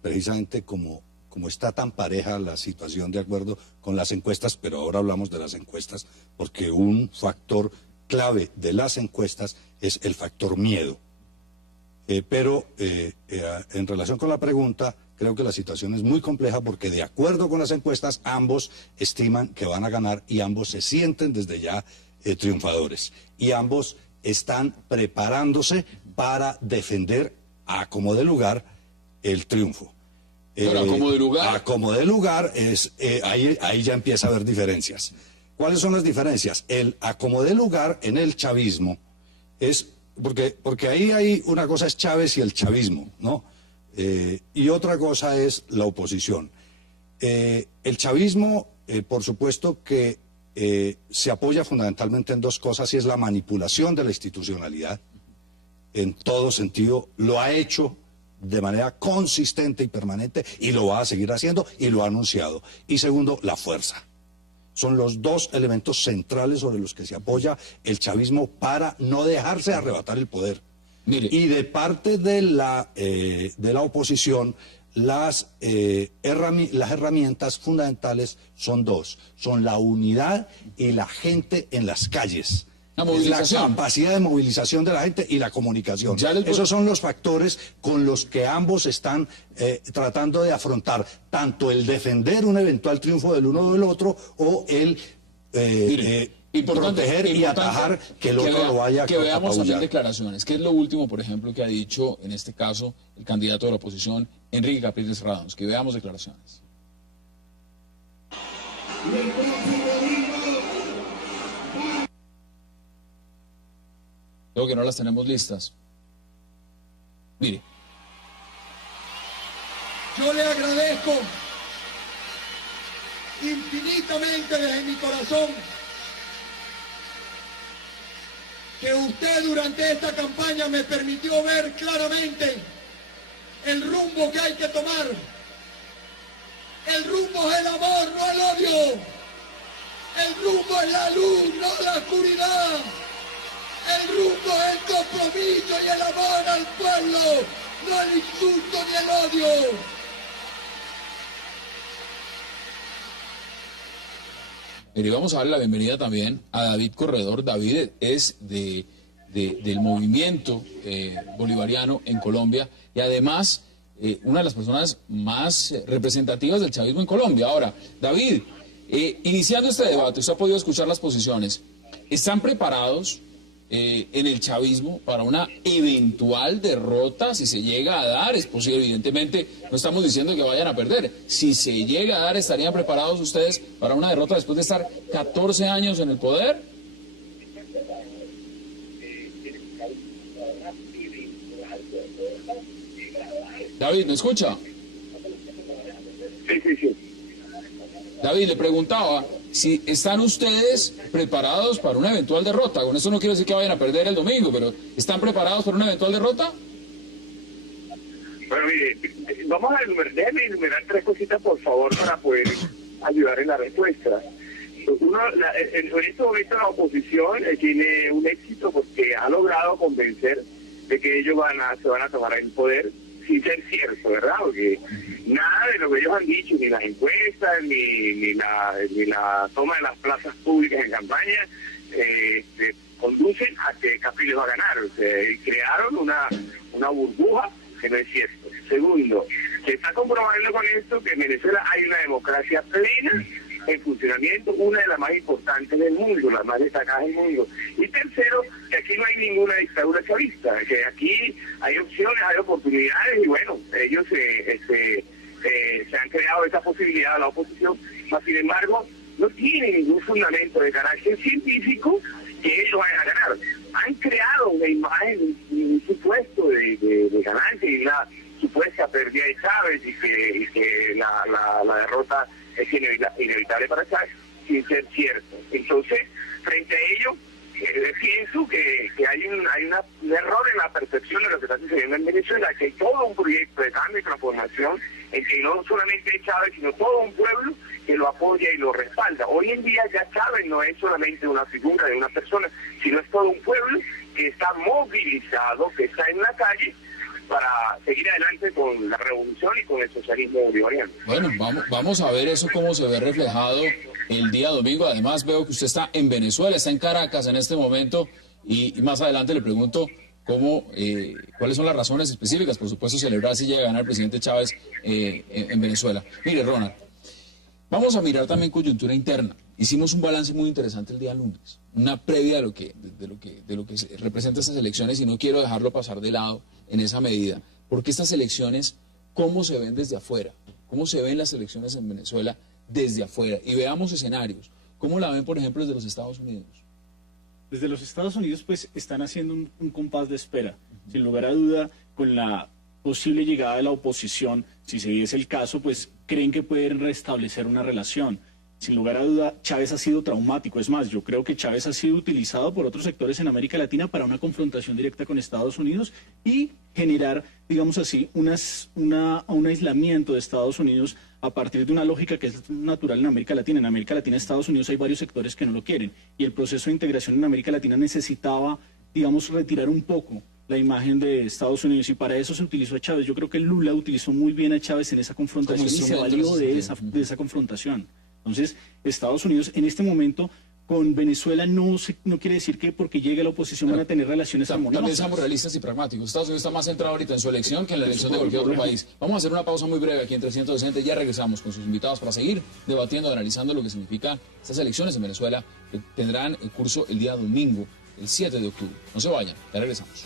precisamente como está tan pareja la situación de acuerdo con las encuestas, pero ahora hablamos de las encuestas, porque un factor clave de las encuestas es el factor miedo. Pero en relación con la pregunta, creo que la situación es muy compleja porque de acuerdo con las encuestas, ambos estiman que van a ganar y ambos se sienten desde ya triunfadores. Y ambos están preparándose para defender a como de lugar el triunfo. Pero a como de lugar es ahí ya empieza a haber diferencias. ¿Cuáles son las diferencias? El a como de lugar en el chavismo es porque ahí hay una cosa es Chávez y el chavismo, ¿no? Y otra cosa es la oposición. El chavismo, por supuesto que se apoya fundamentalmente en dos cosas y es la manipulación de la institucionalidad. En todo sentido lo ha hecho de manera consistente y permanente y lo va a seguir haciendo y lo ha anunciado. Y segundo, la fuerza. Son los dos elementos centrales sobre los que se apoya el chavismo para no dejarse arrebatar el poder. Mire. Y de parte de la oposición, las herramientas fundamentales son dos. Son la unidad y la gente en las calles. La capacidad de movilización de la gente y la comunicación. Esos son los factores con los que ambos están tratando de afrontar tanto el defender un eventual triunfo del uno o del otro o el proteger y atajar que el otro lo vaya a que veamos también declaraciones. ¿Qué es lo último, por ejemplo, que ha dicho en este caso el candidato de la oposición, Enrique Capriles Radames? Que veamos declaraciones. Creo que no las tenemos listas. Mire. Yo le agradezco infinitamente desde mi corazón que usted durante esta campaña me permitió ver claramente el rumbo que hay que tomar. El rumbo es el amor, no el odio. El rumbo es la luz, no la oscuridad. El rumbo es el compromiso y el amor al pueblo, no el insulto ni el odio. Mire, vamos a darle la bienvenida también a David Corredor. David es del movimiento bolivariano en Colombia y además una de las personas más representativas del chavismo en Colombia. Ahora, David, iniciando este debate, usted ha podido escuchar las posiciones. ¿Están preparados en el chavismo para una eventual derrota si se llega a dar? Es posible, evidentemente, no estamos diciendo que vayan a perder. Si se llega a dar, ¿estarían preparados ustedes para una derrota después de estar 14 años en el poder? David, ¿me escucha? Sí. David, le preguntaba si están ustedes preparados para una eventual derrota. Con eso no quiero decir que vayan a perder el domingo, pero ¿están preparados para una eventual derrota? Bueno, mire, déjeme enumerar 3 cositas, por favor, para poder ayudar en la respuesta. En este momento la oposición tiene un éxito porque ha logrado convencer de que ellos se van a tomar el poder, sin ser cierto, ¿verdad? Porque nada de lo que ellos han dicho, ni las encuestas, ni la toma de las plazas públicas en campaña, conducen a que Capriles va a ganar. O sea, crearon una burbuja que no es cierto. Segundo, se está comprobando con esto que en Venezuela hay una democracia plena en funcionamiento, una de las más importantes del mundo, las más destacadas del mundo. Y tercero, que aquí no hay ninguna dictadura chavista, que aquí hay opciones, hay oportunidades, y bueno, ellos se han creado esa posibilidad a la oposición, mas sin embargo, no tienen ningún fundamento de carácter científico que ellos vayan a ganar. Han creado una imagen, un supuesto de ganancia y una supuesta pérdida de Chávez y que la derrota es inevitable para Chávez, sin ser cierto. Entonces, frente a ello, pienso que hay un error en la percepción de lo que está sucediendo en Venezuela, que hay todo un proyecto de cambio y transformación en que no solamente hay Chávez, sino todo un pueblo que lo apoya y lo respalda. Hoy en día ya Chávez no es solamente una figura de una persona, sino es todo un pueblo que está movilizado, que está en la calle para seguir adelante con la revolución y con el socialismo bolivariano. Bueno, vamos a ver eso cómo se ve reflejado el día domingo. Además veo que usted está en Venezuela, está en Caracas en este momento y más adelante le pregunto cuáles son las razones específicas, por supuesto, celebrar si llega a ganar el presidente Chávez en Venezuela. Mire, Ronald, vamos a mirar también coyuntura interna. Hicimos un balance muy interesante el día lunes, una previa de lo que representa estas elecciones y no quiero dejarlo pasar de lado en esa medida, porque estas elecciones, ¿cómo se ven desde afuera? ¿Cómo se ven las elecciones en Venezuela desde afuera? Y veamos escenarios. ¿Cómo la ven, por ejemplo, desde los Estados Unidos? Desde los Estados Unidos, pues, están haciendo un compás de espera. Sin lugar a duda, con la posible llegada de la oposición, si se diese el caso, pues, creen que pueden restablecer una relación. Sin lugar a duda, Chávez ha sido traumático. Es más, yo creo que Chávez ha sido utilizado por otros sectores en América Latina para una confrontación directa con Estados Unidos y generar, digamos así, un aislamiento de Estados Unidos a partir de una lógica que es natural en América Latina. En América Latina, Estados Unidos, hay varios sectores que no lo quieren. Y el proceso de integración en América Latina necesitaba, digamos, retirar un poco la imagen de Estados Unidos, y para eso se utilizó a Chávez. Yo creo que Lula utilizó muy bien a Chávez en esa confrontación y se valió de esa confrontación. Entonces, Estados Unidos en este momento con Venezuela no quiere decir que porque llegue la oposición van a tener relaciones armoniosas. También seamos realistas y pragmáticos. Estados Unidos está más centrado ahorita en su elección que en la elección de cualquier otro país. Vamos a hacer una pausa muy breve aquí en 360 y ya regresamos con sus invitados para seguir debatiendo, analizando lo que significan estas elecciones en Venezuela que tendrán el curso el día domingo, el 7 de octubre. No se vayan, ya regresamos.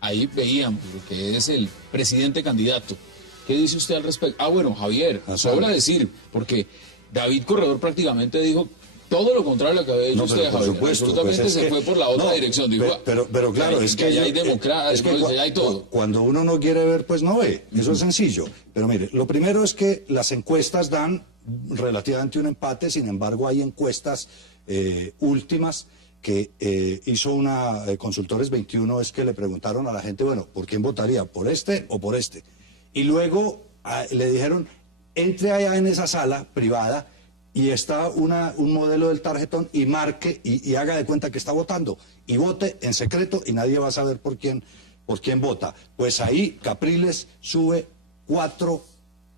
Ahí veíamos lo que es el presidente candidato. ¿Qué dice usted al respecto? Ah, bueno, Javier, sobra decir, porque David Corredor prácticamente dijo todo lo contrario a lo que había dicho No, usted, pero por Javier. supuesto, Absolutamente pues es se que- fue por la otra no, dirección. Dijo, pero claro, es que allá hay democracia, es que allá hay todo. Cuando uno no quiere ver, pues no ve. Eso es sencillo. Pero mire, lo primero es que las encuestas dan relativamente un empate. Sin embargo, hay encuestas últimas que hizo una Consultores 21, es que le preguntaron a la gente, bueno, ¿por quién votaría? ¿Por este o por este? Y luego le dijeron, entre allá en esa sala privada y está un modelo del tarjetón y marque y haga de cuenta que está votando y vote en secreto y nadie va a saber por quién vota. Pues ahí Capriles sube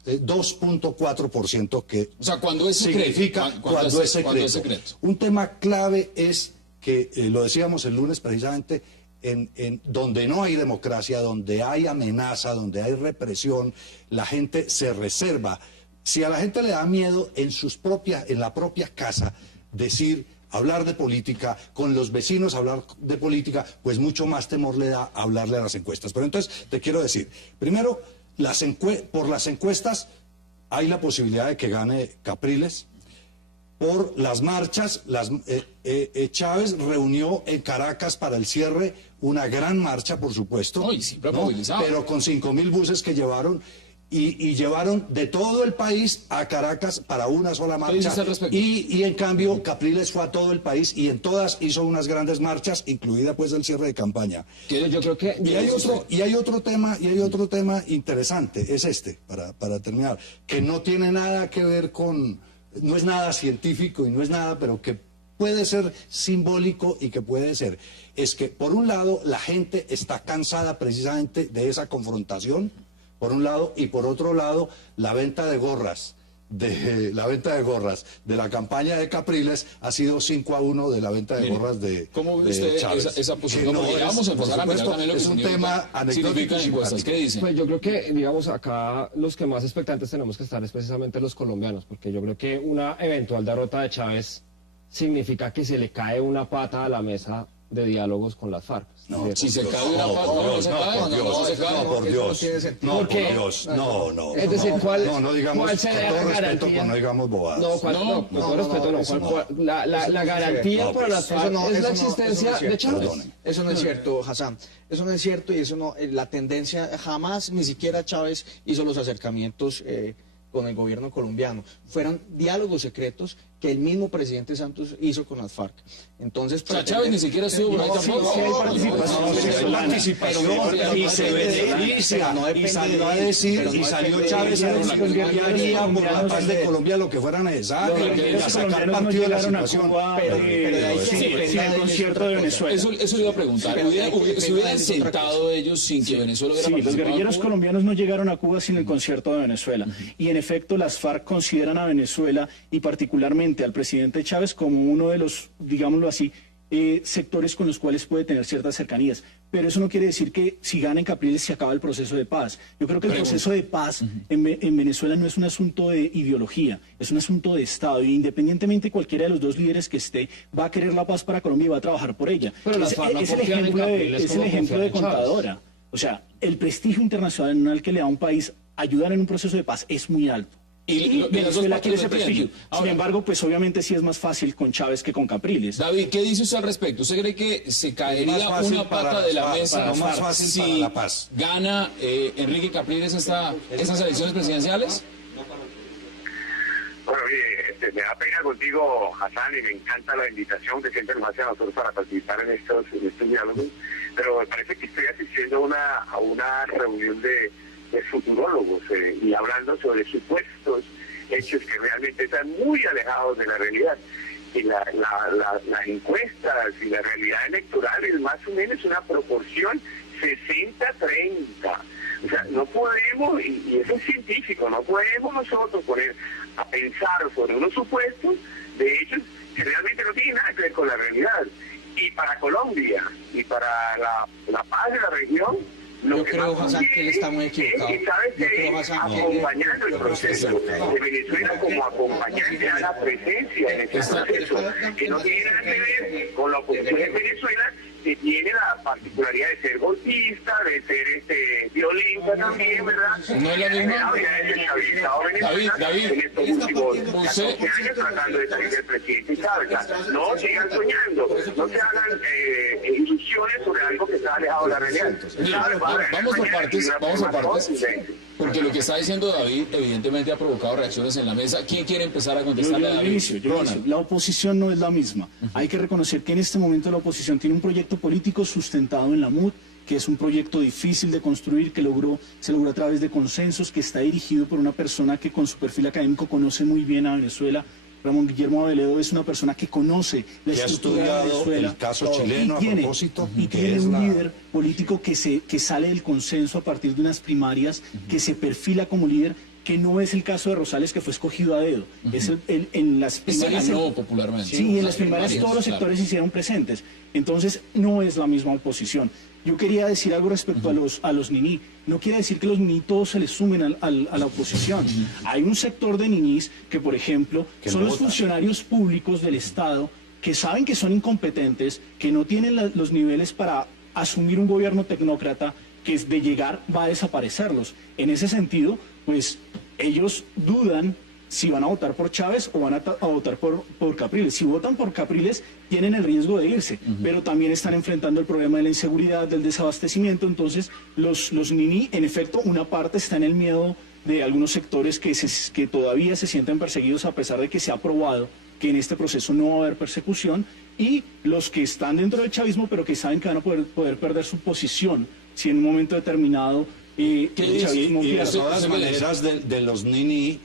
2.4%, que O sea, cuando es secreto. significa cuando es secreto. Un tema clave es que, lo decíamos el lunes precisamente, en donde no hay democracia, donde hay amenaza, donde hay represión, la gente se reserva. Si a la gente le da miedo en la propia casa hablar de política, con los vecinos hablar de política, pues mucho más temor le da hablarle a las encuestas. Pero entonces te quiero decir, primero, por las encuestas hay la posibilidad de que gane Capriles. Por las marchas, Chávez reunió en Caracas para el cierre una gran marcha, por supuesto, No, y siempre movilizado. pero con 5.000 buses que llevaron y llevaron de todo el país a Caracas para una sola ¿Qué dices marcha. al respecto? Y en cambio Capriles fue a todo el país y en todas hizo unas grandes marchas, incluida pues el cierre de campaña. Yo creo que... Y hay otro tema interesante, es este, para terminar, que no tiene nada que ver no es nada científico y no es nada, pero que puede ser simbólico y que puede ser. Es que, por un lado, la gente está cansada precisamente de esa confrontación, por un lado, y por otro lado, la venta de gorras de la campaña de Capriles ha sido 5-1 de la venta de gorras de ¿Cómo ve de usted Chávez. esa posición? Que no Porque es, vamos a por empezar a mirar supuesto, también lo que es un tema anecdótico significan y encuestas. simpático. ¿Qué dicen? Pues yo creo que, digamos, acá los que más expectantes tenemos que estar es precisamente los colombianos, porque yo creo que una eventual derrota de Chávez significa que se le cae una pata a la mesa de diálogos con las FARC. No, Si se cae una pata, no se cae, no se cae. por Dios, no, por Porque- Dios, no. Es decir, No digamos, ¿cuál con será todo la respeto, garantía? pues no digamos bobadas. No, con todo respeto, no. eso La garantía No, para pues, las FARC es la existencia de Chávez. Perdone. Eso no es cierto, Hassan. Eso no es cierto y eso no, la tendencia jamás, ni siquiera Chávez hizo los acercamientos con el gobierno colombiano. Fueron diálogos secretos que el mismo presidente Santos hizo con las FARC. Entonces, O sea, Chávez ni siquiera estuvo por ahí tampoco. sí hay participación venezolana. Y se beneficia, y salió a decir, y salió Chávez a decir que haría por la paz de Colombia lo que fuera necesario, y a sacar partido de la situación. pero de ahí se sin dependa el de concierto de Venezuela. Eso le iba a preguntar. Pero Se hubieran sentado ellos sin que Venezuela hubiera Sí, los participado en guerrilleros Cuba? colombianos no llegaron a Cuba sin el concierto de Venezuela. Y en efecto, las FARC consideran a Venezuela y particularmente al presidente Chávez como uno de los, digámoslo así, sectores con los cuales puede tener ciertas cercanías. Pero eso no quiere decir que si gana en Capriles se acaba el proceso de paz. Yo creo que el proceso de paz en Venezuela no es un asunto de ideología, es un asunto de Estado. Y independientemente cualquiera de los dos líderes que esté, va a querer la paz para Colombia y va a trabajar por ella. Pero las FARC no Es el confían en ejemplo Capriles es el como ejemplo de confían en Chávez. Contadora. O sea, el prestigio internacional que le da a un país ayudar en un proceso de paz es muy alto. Y Y las dos Venezuela partes quiere lo ese prestigio. entienden. Sin Ahora- embargo, pues obviamente sí es más fácil con Chávez que con Capriles. David, ¿qué dice usted al respecto? ¿Usted cree que se caería Es más fácil una pata para de la la paz, mesa no más fácil si para la paz? gana Enrique Capriles estas elecciones presidenciales? Bueno, oye, me da pena contigo, Hassan, y me encanta la invitación que siempre nos hacen a nosotros para participar en estos diálogos, pero me parece que estoy asistiendo a una reunión de futurólogos y hablando sobre supuestos hechos que realmente están muy alejados de la realidad. Y las encuestas y la realidad electoral es más o menos una proporción 60-30. O sea, no podemos, y eso es científico, no podemos nosotros poner a pensar sobre unos supuestos de hechos que realmente no tienen nada que ver con la realidad. Y para Colombia y para la paz de la región, lo Yo que creo, más Hassan, que él está muy conviene equivocado. es que, ¿sabes Yo qué? creo, Hassan, que él- Acompañando el yo creo que proceso está de Venezuela como acompañante a la presencia en este proceso, que no tiene nada que ver con la oposición en Venezuela, que tiene la particularidad de ser golpista, de ser violenta también, ¿verdad? ¿No es la misma? Había desestabilizado Venezuela David, en estos últimos 14 usted- años tratando de salir del presidente Chávez. O sea, no sigan soñando, no se hagan ilusiones sobre algo que está alejado de la realidad. Mira, Chávez va a ganar vamos por mañana partes, y va a vamos por ser más partes. contundente. Porque lo que está diciendo David evidentemente ha provocado reacciones en la mesa. ¿Quién quiere empezar a contestarle a Yo David? inicio. Ronald. La oposición no es la misma. Hay que reconocer que en este momento la oposición tiene un proyecto político sustentado en la MUD, que es un proyecto difícil de construir, que se logró a través de consensos, que está dirigido por una persona que con su perfil académico conoce muy bien a Venezuela. Ramón Guillermo Aveledo es una persona que conoce la Que ha estructura de estudiado Venezuela. el caso chileno a propósito, Y que tiene es un la- líder político que sale del consenso a partir de unas primarias, que se perfila como líder, que no es el caso de Rosales, que fue escogido a dedo. Es en las Este primarias... ganó popularmente. Sí, en las primarias todos los claro. sectores se hicieron presentes. Entonces, no es la misma oposición. Yo quería decir algo respecto a los niní. No quiere decir que los niní todos se les sumen a la oposición. Hay un sector de niñís que, por ejemplo, Que son no los votan. funcionarios públicos del Estado que saben que son incompetentes, que no tienen los niveles para asumir un gobierno tecnócrata, que es de llegar va a desaparecerlos. En ese sentido, pues ellos dudan si van a votar por Chávez o van a votar por Capriles. Si votan por Capriles, tienen el riesgo de irse, pero también están enfrentando el problema de la inseguridad, del desabastecimiento. Entonces, los niní, en efecto, una parte está en el miedo de algunos sectores que todavía se sienten perseguidos a pesar de que se ha probado que en este proceso no va a haber persecución, y los que están dentro del chavismo, pero que saben que van a poder perder su posición si en un momento determinado el chavismo Y de pierde. todas maneras, de los niní,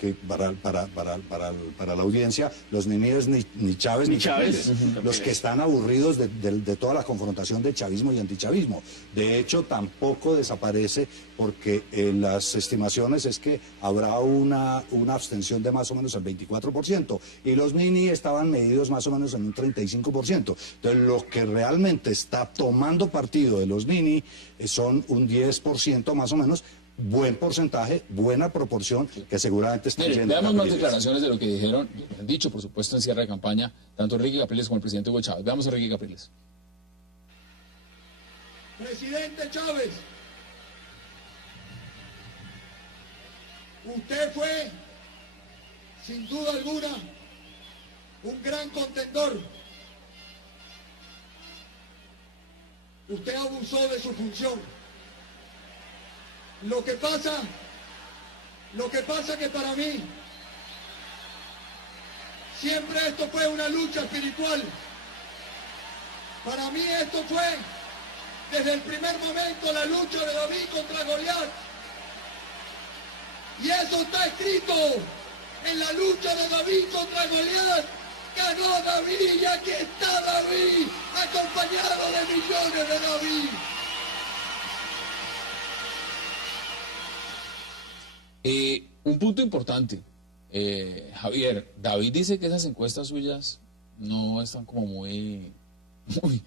que para la audiencia, los niní es ni Chávez Ni ni Chávez. Capriles. Los que están aburridos de toda la confrontación de chavismo y antichavismo. De hecho, tampoco desaparece, porque las estimaciones es que habrá una abstención de más o menos el 24%, y los niní estaban medidos más o menos en un 35%. Entonces, lo que realmente está tomando partido de los niní son un 10% más o menos, buen porcentaje, buena proporción, que seguramente está Mire, yendo a veamos más Capriles. declaraciones de lo que dijeron, lo que han dicho, por supuesto, en cierre de campaña, tanto Enrique Capriles como el presidente Hugo Chávez. Veamos a Enrique Capriles. Presidente Chávez, usted fue, sin duda alguna, un gran contendor. Usted abusó de su función. Lo que pasa que para mí siempre esto fue una lucha espiritual. Para mí esto fue desde el primer momento la lucha de David contra Goliat. Y eso está escrito en la lucha de David contra Goliat. Ganó David y aquí está David, acompañado de millones de David. Un punto importante, Javier, David dice que esas encuestas suyas no están como muy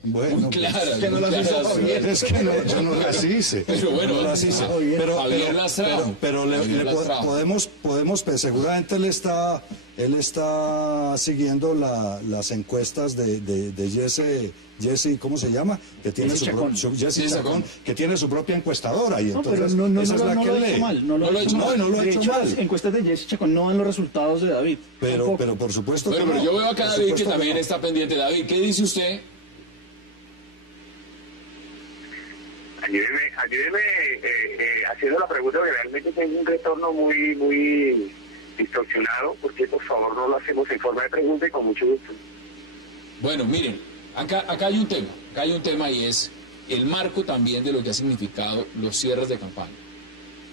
Bueno, muy claras. que no muy las hizo claras. Javier. Es que yo no las hice. Pero bueno, no las hice. Javier las trajo. Pero Javier las trajo. podemos, pues, seguramente él está siguiendo las encuestas de Jesse, ¿cómo se llama? Que tiene Jesse su Chacón. Jesse Chacón, que tiene su propia encuestadora, y No, pero entonces no esa es la que lo ha lee. hecho mal. No lo ha hecho mal. No lo ha De hecho hecho, mal. las encuestas de Jesse Chacón no dan los resultados de David. Tampoco. Pero por supuesto Bueno, que pero no. yo veo acá a Por David que supuesto también no. está pendiente. David, ¿qué dice usted? Ayúdeme haciendo la pregunta, que realmente tengo un retorno muy distorsionado, porque por favor no lo hacemos en forma de pregunta y con mucho gusto. Bueno, miren, acá hay un tema y es el marco también de lo que ha significado los cierres de campaña.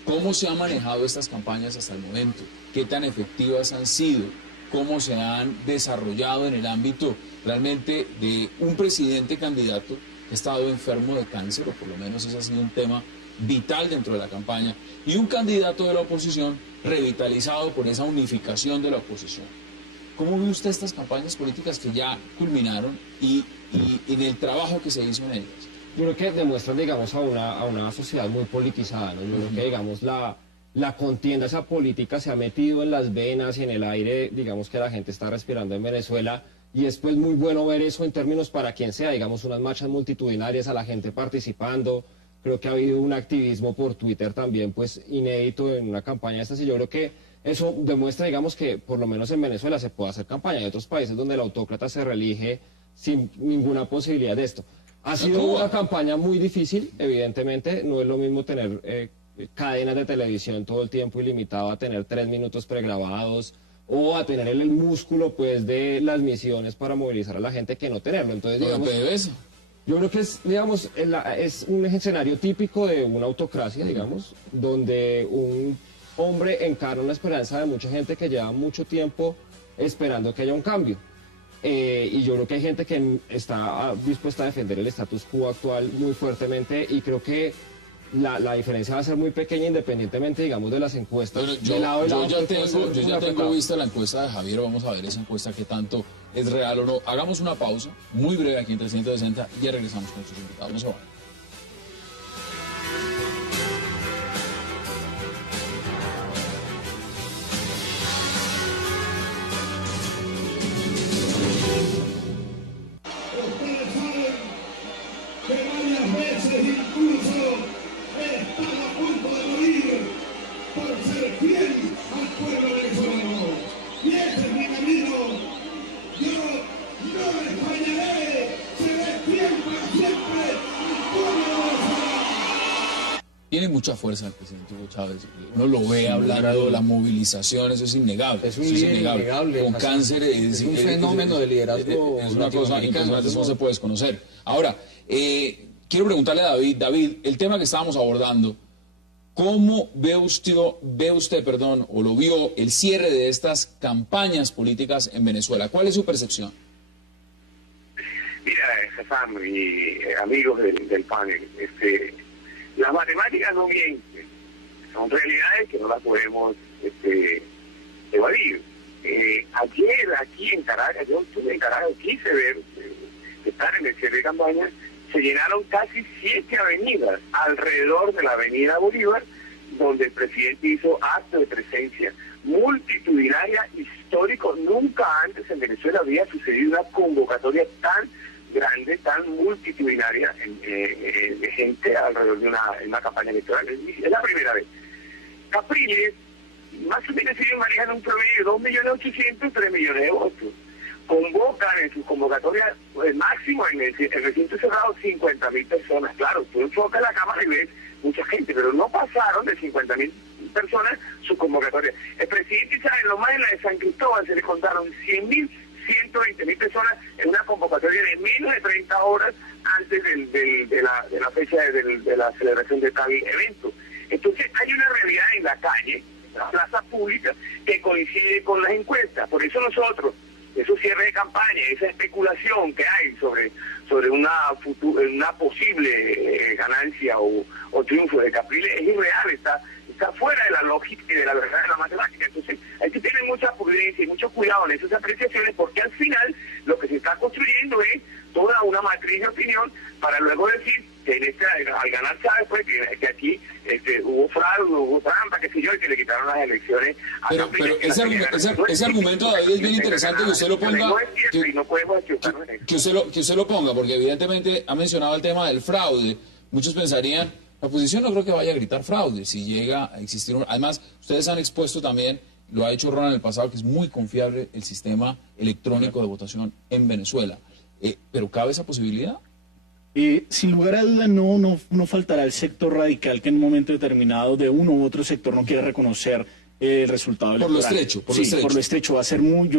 ¿Cómo se han manejado estas campañas hasta el momento? ¿Qué tan efectivas han sido? ¿Cómo se han desarrollado en el ámbito realmente de un presidente candidato que ha estado enfermo de cáncer, o por lo menos ese ha sido un tema vital dentro de la campaña, y un candidato de la oposición revitalizado por esa unificación de la oposición? ¿Cómo ve usted estas campañas políticas que ya culminaron y en el trabajo que se hizo en ellas? Yo creo que demuestran, digamos, a una sociedad muy politizada, ¿no? Yo creo que, digamos, la contienda esa política se ha metido en las venas y en el aire, digamos, que la gente está respirando en Venezuela, y es pues muy bueno ver eso en términos para quien sea, digamos unas marchas multitudinarias, a la gente participando. Creo que ha habido un activismo por Twitter también pues inédito en una campaña de estas, y yo creo que eso demuestra, digamos, que por lo menos en Venezuela se puede hacer campaña. Hay otros países donde el autócrata se reelige sin ninguna posibilidad de esto. Ha sido una campaña muy difícil, evidentemente, no es lo mismo tener cadenas de televisión todo el tiempo ilimitado a tener 3 minutos pregrabados, o a tener el músculo pues de las misiones para movilizar a la gente, que no tenerlo. Entonces, digamos, yo creo que es, digamos, es un escenario típico de una autocracia, digamos, donde un hombre encarna una esperanza de mucha gente que lleva mucho tiempo esperando que haya un cambio. Y yo creo que hay gente que está dispuesta a defender el status quo actual muy fuertemente, y creo que la diferencia va a ser muy pequeña independientemente, digamos, de las encuestas. Bueno, yo ya tengo vista la encuesta de Javier. Vamos a ver esa encuesta, qué tanto es real o no. Hagamos una pausa muy breve aquí en 360 y ya regresamos con nuestros invitados. No se vayan. Tiene mucha fuerza el presidente Hugo Chávez. Uno lo ve hablando de la movilización, eso es innegable. Es un líder innegable. Con cáncer es un fenómeno de liderazgo. Es una cosa impresionante, eso no se puede desconocer. Ahora, quiero preguntarle a David. David, el tema que estábamos abordando, ¿cómo ve usted, o lo vio, el cierre de estas campañas políticas en Venezuela? ¿Cuál es su percepción? Mira, Hassan y amigos del panel, las matemáticas no mienten, son realidades que no las podemos evadir. Ayer aquí en Caracas, yo estuve en Caracas, quise estar en el cierre de campaña, se llenaron casi 7 avenidas alrededor de la avenida Bolívar, donde el presidente hizo acto de presencia multitudinaria histórico. Nunca antes en Venezuela había sucedido una convocatoria tan grande, tan multitudinaria de gente alrededor de una campaña electoral. Es la primera vez. Capriles, más o menos siguen manejando un promedio de 2.800.000, 3 millones de votos. Convocan en sus convocatorias, el máximo en el recinto cerrado, 50.000 personas. Claro, tú enfocas la cámara y ves mucha gente, pero no pasaron de 50.000 personas su convocatoria. El presidente Chávez, nomás en la de San Cristóbal se le contaron 100.000, 120.000 personas en una convocatoria de menos de 30 horas antes de la fecha de la celebración de tal evento. Entonces hay una realidad en la calle, en la plaza pública, que coincide con las encuestas. Por eso nosotros, esos cierres de campaña, esa especulación que hay sobre una posible ganancia o triunfo de Capriles es irreal, está fuera de la lógica y de la verdad de la matemática. Entonces hay que tener mucha prudencia y mucho cuidado en esas apreciaciones, porque al final lo que se está construyendo es toda una matriz de opinión para luego decir que al ganar Chávez, pues que aquí hubo fraude, hubo trampa, qué sé yo, y que le quitaron las elecciones a Capriles. Pero ese argumento, David, es bien interesante que usted lo ponga, que usted lo ponga, porque evidentemente ha mencionado el tema del fraude. Muchos pensarían, la oposición no creo que vaya a gritar fraude si llega a existir además, ustedes han expuesto también, lo ha hecho Ron en el pasado, que es muy confiable el sistema electrónico de votación en Venezuela. ¿Pero cabe esa posibilidad? Sin lugar a duda no faltará el sector radical que en un momento determinado de uno u otro sector no quiere reconocer el resultado electoral. Por lo estrecho. Va a ser muy...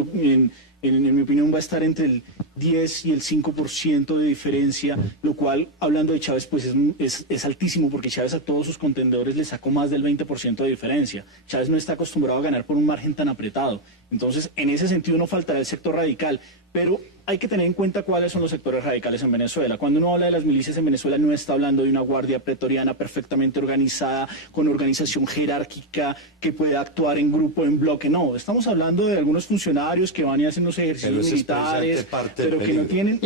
En mi opinión va a estar entre el 10 y el 5% de diferencia, lo cual, hablando de Chávez, pues es altísimo, porque Chávez a todos sus contendores le sacó más del 20% de diferencia. Chávez no está acostumbrado a ganar por un margen tan apretado. Entonces, en ese sentido no faltará el sector radical, pero hay que tener en cuenta cuáles son los sectores radicales en Venezuela. Cuando uno habla de las milicias en Venezuela, no está hablando de una guardia pretoriana perfectamente organizada, con organización jerárquica, que pueda actuar en grupo, en bloque. No, estamos hablando de algunos funcionarios que van y hacen los ejercicios militares, pero que no tienen,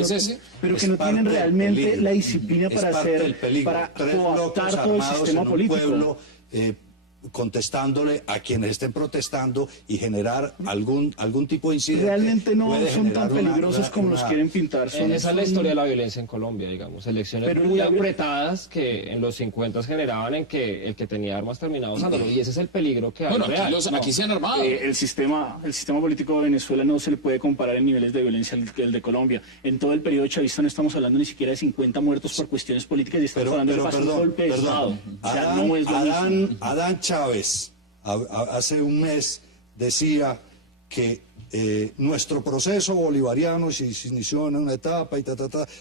realmente la disciplina para cooptar todo el sistema político. contestándole a quienes estén protestando y generar algún tipo de incidente. Realmente no puede son tan generar peligrosos como los quieren pintar. Esa es la historia de la violencia en Colombia, digamos. Elecciones Pero muy apretadas que en los 50 generaban en que el que tenía armas terminaba usándolo. Y ese es el peligro que hay Bueno, real. aquí se han armado. El sistema político de Venezuela no se le puede comparar en niveles de violencia al de Colombia. En todo el periodo chavista no estamos hablando ni siquiera de 50 muertos por cuestiones políticas y estamos hablando de un golpe de Estado. O sea, no es lo mismo. Adán Chávez hace un mes decía que nuestro proceso bolivariano se inició en una etapa y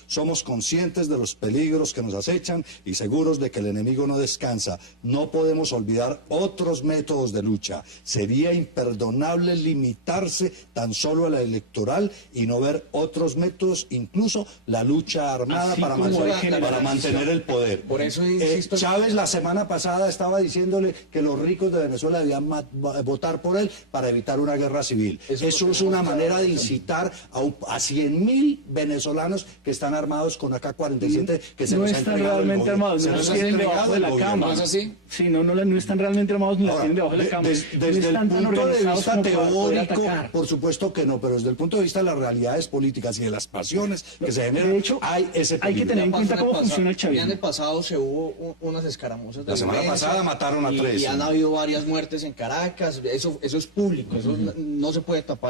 somos conscientes de los peligros que nos acechan y seguros de que el enemigo no descansa. No podemos olvidar otros métodos de lucha. Sería imperdonable limitarse tan solo a la electoral y no ver otros métodos, incluso la lucha armada para mantener el poder. Por eso insisto, Chávez la semana pasada estaba diciéndole que los ricos de Venezuela debían votar por él para evitar una guerra civil. Eso es una manera de incitar a 100.000 venezolanos que están armados con AK-47 que se no los ha están entregado el realmente gobierno. armados, no los tienen debajo de la cama. ¿No es así? Sí, no están realmente armados ni los tienen debajo de la cama. Desde el punto de vista teórico, por supuesto que no, pero desde el punto de vista de las realidades políticas y de las pasiones que se generan, de hecho, hay ese peligro. hay que tener en cuenta cómo funciona el chavismo. El año pasado se hubo unas escaramuzas de La semana violencia, pasada mataron a 3. Y han habido varias muertes en Caracas, eso es público, eso no se puede tapar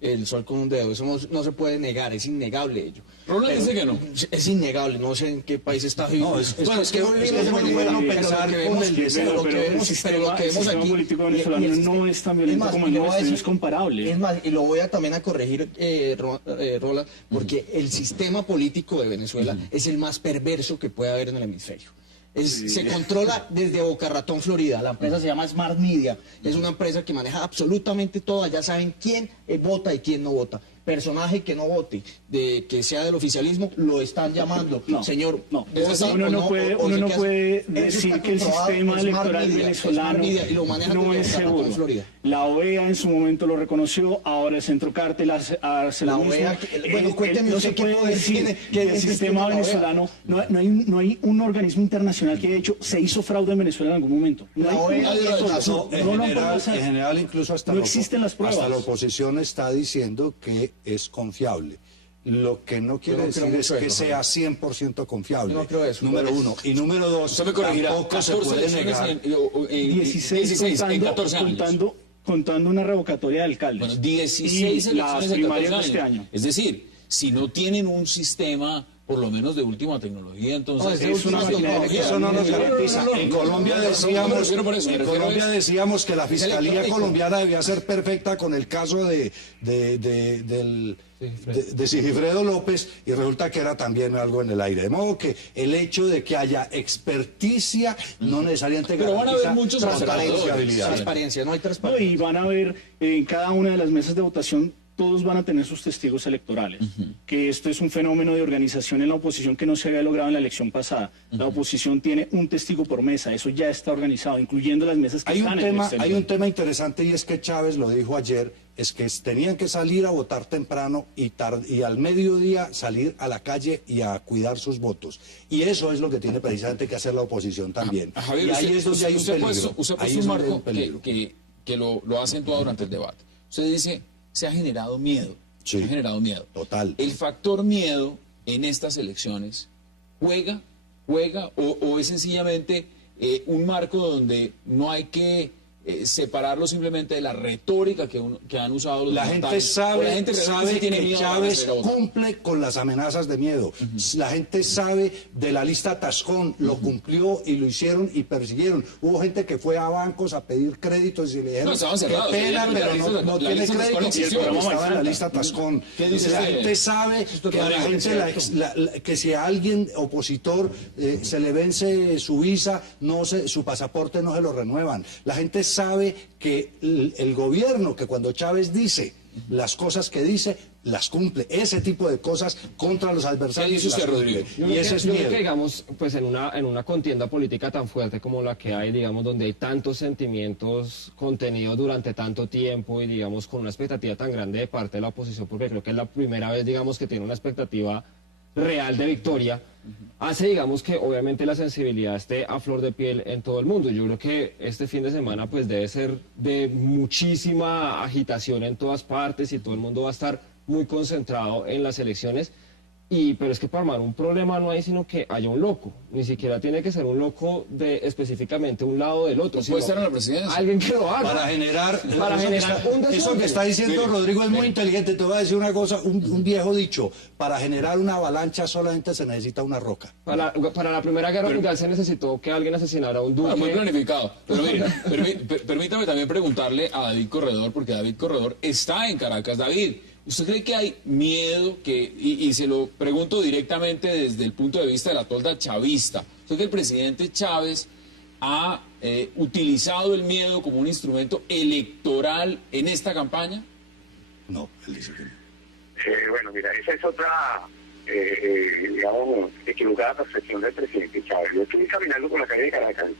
el sol con un dedo, eso no se puede negar, es innegable ello. Roland dice que no. Es innegable, no sé en qué país está viviendo. No, es que es muy bueno pensar con el Pero el sistema político venezolano no es tan violento como el nuestro, no es comparable. Es más, y lo voy a también a corregir, Roland, porque el sistema político de Venezuela es el más perverso que puede haber en el hemisferio. Se controla desde Boca Ratón, Florida. La empresa se llama Smart Media. Es una empresa que maneja absolutamente todo. Ya saben quién vota y quién no vota. Personaje que no vote, que sea del oficialismo, lo están llamando. No, señor, no. Uno no puede decir que el sistema electoral venezolano no es seguro. La OEA en su momento lo reconoció, ahora el Centro Cártel hace lo mismo. Bueno, cuénteme, no se puede decir que el sistema venezolano, no hay un organismo internacional que haya hecho, se hizo fraude en Venezuela en algún momento. La OEA en general, incluso hasta no existen las pruebas. Hasta la oposición está diciendo que es confiable. Lo que no quiere decir es que sea 100% confiable. No creo eso. Número uno. Y número dos, Usted me corregirá, tampoco se puede negar. 16 en 14 años. Contando una revocatoria de alcaldes. Bueno, 16 y las elecciones en 14 primarias de años. este año. Es decir, si no tienen un sistema por lo menos de última tecnología, entonces es una tecnología. Eso no nos garantiza. En Colombia decíamos que la Fiscalía colombiana debía ser perfecta con el caso de Sigifredo López, y resulta que era también algo en el aire. De modo que el hecho de que haya experticia no necesariamente pero van a haber muchos transparencia, no hay transparencia. Y van a ver en cada una de las mesas de votación, todos van a tener sus testigos electorales, que esto es un fenómeno de organización en la oposición que no se había logrado en la elección pasada. La oposición tiene un testigo por mesa, eso ya está organizado, incluyendo las mesas que están en el exterior. Hay un tema interesante, y es que Chávez lo dijo ayer, es que tenían que salir a votar temprano y al mediodía salir a la calle y a cuidar sus votos. Y eso es lo que tiene precisamente que hacer la oposición también. Javier, y ahí es donde hay un peligro. Usted puso un marco que lo ha acentuado durante el debate. Usted dice, se ha generado miedo. Sí, se ha generado miedo. Total. ¿El factor miedo en estas elecciones juega o es sencillamente un marco donde no hay que separarlo simplemente de la retórica que han usado los La gente sabe que Chávez cumple con las amenazas de miedo. La gente sabe de la lista Tascón, lo cumplió y lo hicieron y persiguieron. Hubo gente que fue a bancos a pedir créditos y le dijeron, qué pena, pero no tiene crédito, pero estaba en la lista Tascón. La gente sabe que si a alguien opositor se le vence su visa, su pasaporte no se lo renuevan. La gente sabe que el gobierno, que cuando Chávez dice las cosas que dice, las cumple. Ese tipo de cosas contra los adversarios. ¿Qué dice usted, Rodrigo? Y ese es yo miedo. creo que, digamos, pues en una contienda política tan fuerte como la que hay, digamos, donde hay tantos sentimientos contenidos durante tanto tiempo y, digamos, con una expectativa tan grande de parte de la oposición, porque creo que es la primera vez, digamos, que tiene una expectativa real de victoria. hace, digamos, que obviamente la sensibilidad esté a flor de piel en todo el mundo. Yo creo que este fin de semana pues debe ser de muchísima agitación en todas partes y todo el mundo va a estar muy concentrado en las elecciones. Pero es que para armar un problema no hay sino que haya un loco. Ni siquiera tiene que ser un loco de específicamente un lado del otro. No puede estar en la presidencia. Alguien que lo haga. Para generar un desorden. eso que está diciendo Mire, Rodrigo es muy inteligente. Te voy a decir una cosa, un viejo dicho: para generar una avalancha solamente se necesita una roca. Para la Primera Guerra Mundial se necesitó que alguien asesinara a un duque. Muy planificado. Pero mire, permítame también preguntarle a David Corredor, porque David Corredor está en Caracas. David, ¿usted cree que hay miedo y se lo pregunto directamente desde el punto de vista de la tolda chavista? ¿Usted cree que el presidente Chávez ha utilizado el miedo como un instrumento electoral en esta campaña? No, él dice que no. Bueno, mira, esa es otra, digamos, equivocada percepción del presidente Chávez. Yo estuve caminando por la calle de Caracas.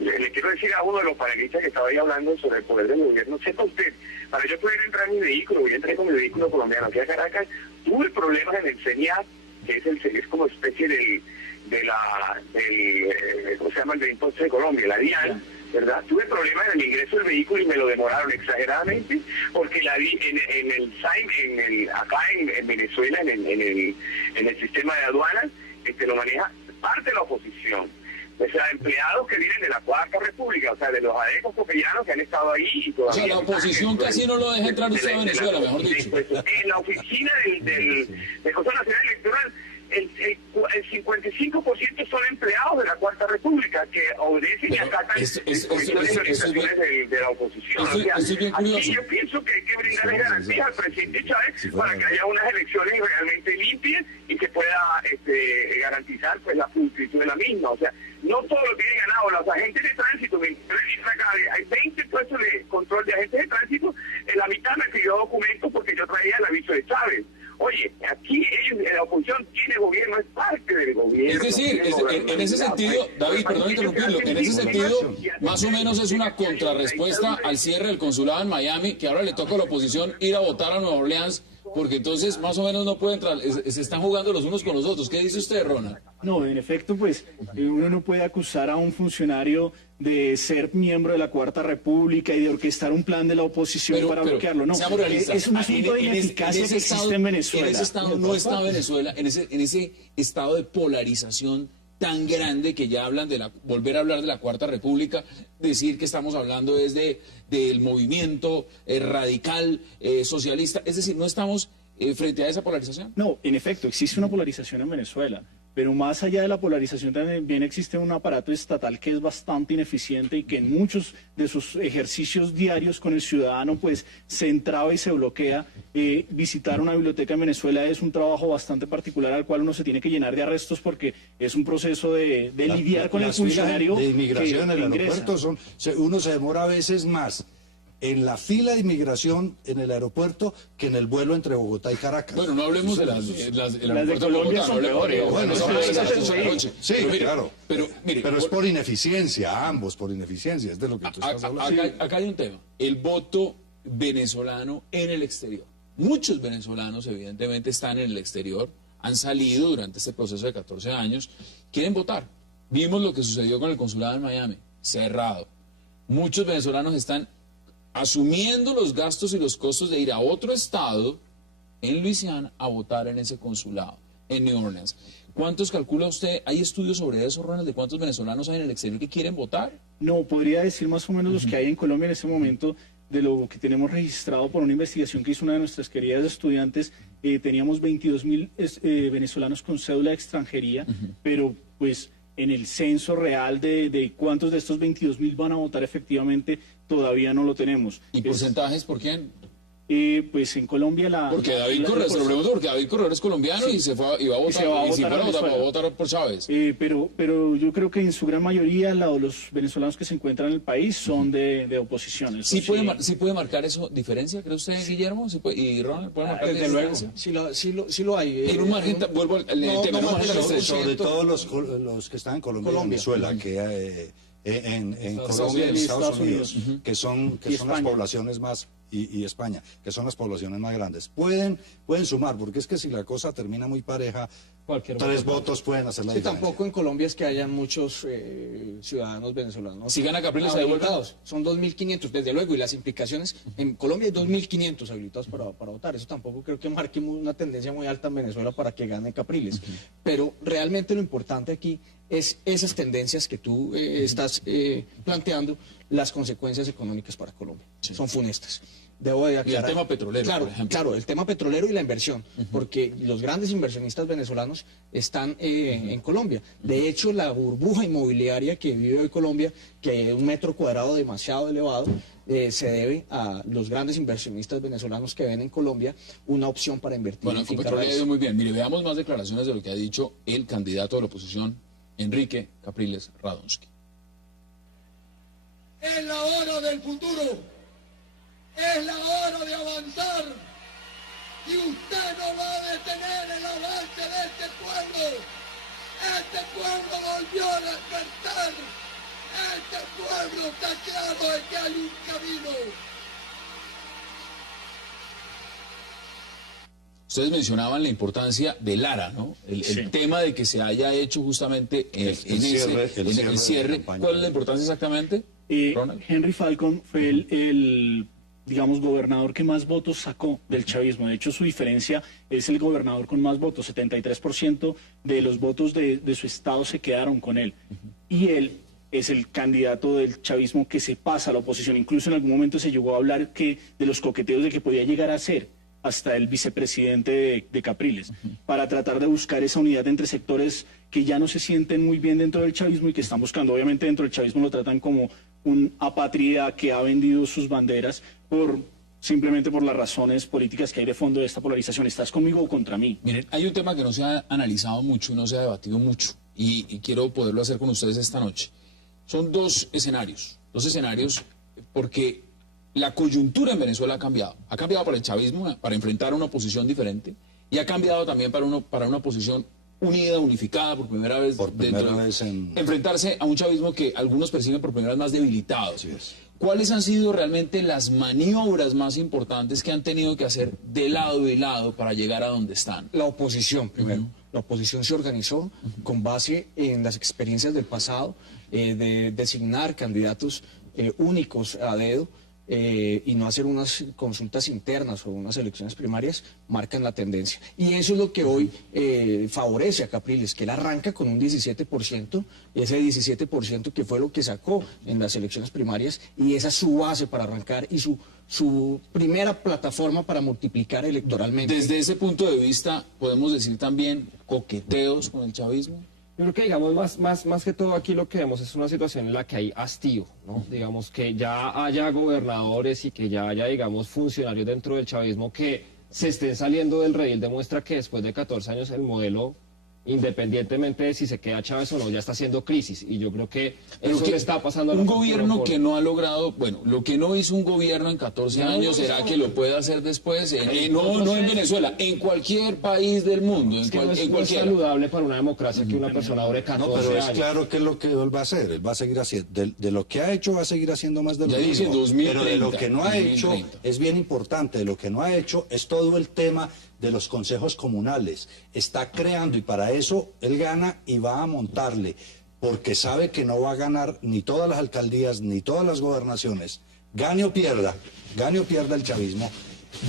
Le quiero decir a uno de los panelistas que estaba ahí hablando sobre el poder del gobierno, sepa usted, para yo poder entrar en mi vehículo, yo entré con mi vehículo colombiano aquí a Caracas, tuve problemas en el CENIAT, que es como especie ¿cómo se llama? El de impuestos de Colombia, la DIAN, ¿verdad? Tuve problemas en el ingreso del vehículo y me lo demoraron exageradamente, porque en el SAIM, acá en Venezuela, en el sistema de aduanas, lo maneja parte de la oposición. O sea, empleados que vienen de la Cuarta República, o sea, de los adecos copellanos que han estado ahí y todavía... O sea, la oposición casi no lo deja entrar usted a Venezuela, mejor dicho. En la oficina del Consejo Nacional Electoral, el 55% son empleados de la Cuarta República que obedecen y acatan organizaciones de la oposición. O sea, aquí yo pienso que hay que brindarle garantías al presidente Chávez para que haya unas elecciones realmente limpias y que pueda garantizar pues la pulcritud de la misma. O sea, no todo lo tienen ganado. Los agentes de tránsito, hay 20 puestos de control de agentes de tránsito, en la mitad me pidió documentos porque yo traía el aviso de Chávez. Oye, aquí la oposición tiene gobierno, es parte del gobierno. Es decir, en ese sentido, David, perdón interrumpirlo, en ese sentido, más o menos es una contrarrespuesta al cierre del consulado en Miami, que ahora le toca a la oposición ir a votar a Nueva Orleans, porque entonces más o menos no pueden entrar, se están jugando los unos con los otros. ¿Qué dice usted, Ronald? No, en efecto, pues uno no puede acusar a un funcionario de ser miembro de la Cuarta República y de orquestar un plan de la oposición para bloquearlo. No, es un asunto de ineficacia que existe en Venezuela. En ese estado no está Venezuela, en ese estado de polarización tan grande que ya hablan de volver a hablar de la Cuarta República, decir que estamos hablando desde del movimiento radical socialista, es decir, no estamos frente a esa polarización. No, en efecto, existe una polarización en Venezuela, pero más allá de la polarización también existe un aparato estatal que es bastante ineficiente y que en muchos de sus ejercicios diarios con el ciudadano pues se entraba y se bloquea. Visitar una biblioteca en Venezuela es un trabajo bastante particular al cual uno se tiene que llenar de arrestos porque es un proceso de lidiar con el funcionario de inmigración en el ingresa. aeropuerto uno se demora a veces más en la fila de inmigración en el aeropuerto que en el vuelo entre Bogotá y Caracas. Bueno, no hablemos de las de Colombia son peores. Bueno, sí, claro. Pero mire, es por ineficiencia, ambos por ineficiencia, es de lo que tú estás hablando. Acá hay un tema, el voto venezolano en el exterior. Muchos venezolanos evidentemente están en el exterior, han salido durante este proceso de 14 años, quieren votar. Vimos lo que sucedió con el consulado en Miami, cerrado. Muchos venezolanos están asumiendo los gastos y los costos de ir a otro estado, en Luisiana, a votar en ese consulado, en New Orleans. ¿Cuántos calcula usted? ¿Hay estudios sobre eso, Ronald, de cuántos venezolanos hay en el exterior que quieren votar? No, podría decir más o menos los que hay en Colombia en este momento, de lo que tenemos registrado por una investigación que hizo una de nuestras queridas estudiantes. Teníamos 22.000 venezolanos con cédula de extranjería, pero pues en el censo real de cuántos de estos 22.000 van a votar efectivamente todavía no lo tenemos. ¿Y porcentajes por quién? Pues en Colombia Porque David Corredor, se lo pregunto porque David Corredor es colombiano, sí, y va a votar, va a votar por Chávez. Pero yo creo que en su gran mayoría los venezolanos que se encuentran en el país son de oposición. ¿Sí puede marcar eso diferencia, cree usted, Guillermo? ¿Y Ronald puede marcar diferencia? Sí lo hay. En un margen, vuelvo al tema, sobre todo los que están en Colombia y Venezuela, que en Colombia y en Estados Unidos, que son las poblaciones más, y España, que son las poblaciones más grandes. Pueden sumar, porque es que si la cosa termina muy pareja, 3 votos pueden hacer la Sí, diferencia. tampoco en Colombia es que hayan muchos ciudadanos venezolanos. Si gana Capriles, ¿se devuelve? habilitados. Son 2.500, desde luego, y las implicaciones, en Colombia hay 2.500 habilitados para votar. Eso tampoco creo que marque una tendencia muy alta en Venezuela para que gane Capriles. Pero realmente lo importante aquí es esas tendencias que tú estás planteando, las consecuencias económicas para Colombia. Son funestas. Debo de aclarar. Y el tema petrolero, claro, por ejemplo. Claro, el tema petrolero y la inversión, porque los grandes inversionistas venezolanos están en Colombia. De hecho, la burbuja inmobiliaria que vive hoy Colombia, que es un metro cuadrado demasiado elevado, se debe a los grandes inversionistas venezolanos que ven en Colombia una opción para invertir Bueno, en con finca Petrolera ha raíz. ido muy bien. Mire, veamos más declaraciones de lo que ha dicho el candidato de la oposición, Enrique Capriles Radonsky. Es la hora del futuro. Es la hora de avanzar. Y usted no va a detener el avance de este pueblo. Este pueblo volvió a despertar. Este pueblo está claro de que hay un camino. Ustedes mencionaban la importancia de Lara, ¿no? El tema de que se haya hecho justamente en el cierre. ¿Cuál es la importancia exactamente? Ronald. Henry Falcon fue el digamos, gobernador que más votos sacó del chavismo. De hecho, su diferencia es el gobernador con más votos. 73% de los votos de su estado se quedaron con él. Y él es el candidato del chavismo que se pasa a la oposición. Incluso en algún momento se llegó a hablar de los coqueteos de que podía llegar a ser hasta el vicepresidente de Capriles, para tratar de buscar esa unidad entre sectores que ya no se sienten muy bien dentro del chavismo y que están buscando. Obviamente dentro del chavismo lo tratan como un apátrida que ha vendido sus banderas simplemente por las razones políticas que hay de fondo de esta polarización. ¿Estás conmigo o contra mí? Miren, hay un tema que no se ha analizado mucho y no se ha debatido mucho, y quiero poderlo hacer con ustedes esta noche. Son dos escenarios porque la coyuntura en Venezuela ha cambiado para el chavismo, para enfrentar a una oposición diferente, y ha cambiado también para una oposición unida, unificada por primera vez, enfrentarse a un chavismo que algunos persiguen por primera vez más debilitado. ¿Cuáles han sido realmente las maniobras más importantes que han tenido que hacer de lado y lado para llegar a donde están? La oposición, primero. La oposición se organizó con base en las experiencias del pasado, de designar candidatos únicos a dedo, y no hacer unas consultas internas o unas elecciones primarias, marcan la tendencia. Y eso es lo que hoy favorece a Capriles, que él arranca con un 17%, ese 17% que fue lo que sacó en las elecciones primarias, y esa es su base para arrancar y su primera plataforma para multiplicar electoralmente. Desde ese punto de vista, podemos decir también coqueteos con el chavismo. Yo creo que, digamos, más que todo aquí lo que vemos es una situación en la que hay hastío, ¿no? Digamos, que ya haya gobernadores y que ya haya, digamos, funcionarios dentro del chavismo que se estén saliendo del redil, demuestra que después de 14 años el modelo, independientemente de si se queda Chávez o no, ya está haciendo crisis. Y yo creo que eso le está pasando a la un gobierno que no ha logrado, bueno, lo que no hizo un gobierno en 14 años, ¿será que lo puede hacer después? No en Venezuela, en cualquier país del mundo, en cualquier. Es saludable para una democracia que una persona dure 14 años. No, pero es claro que es lo que él va a hacer. Él va a seguir haciendo, de lo que ha hecho, va a seguir haciendo más de lo mismo. Pero de lo que no ha hecho, es bien importante, de lo que no ha hecho es todo el tema de los consejos comunales. Está creando, y para eso él gana y va a montarle, porque sabe que no va a ganar ni todas las alcaldías ni todas las gobernaciones, gane o pierda el chavismo.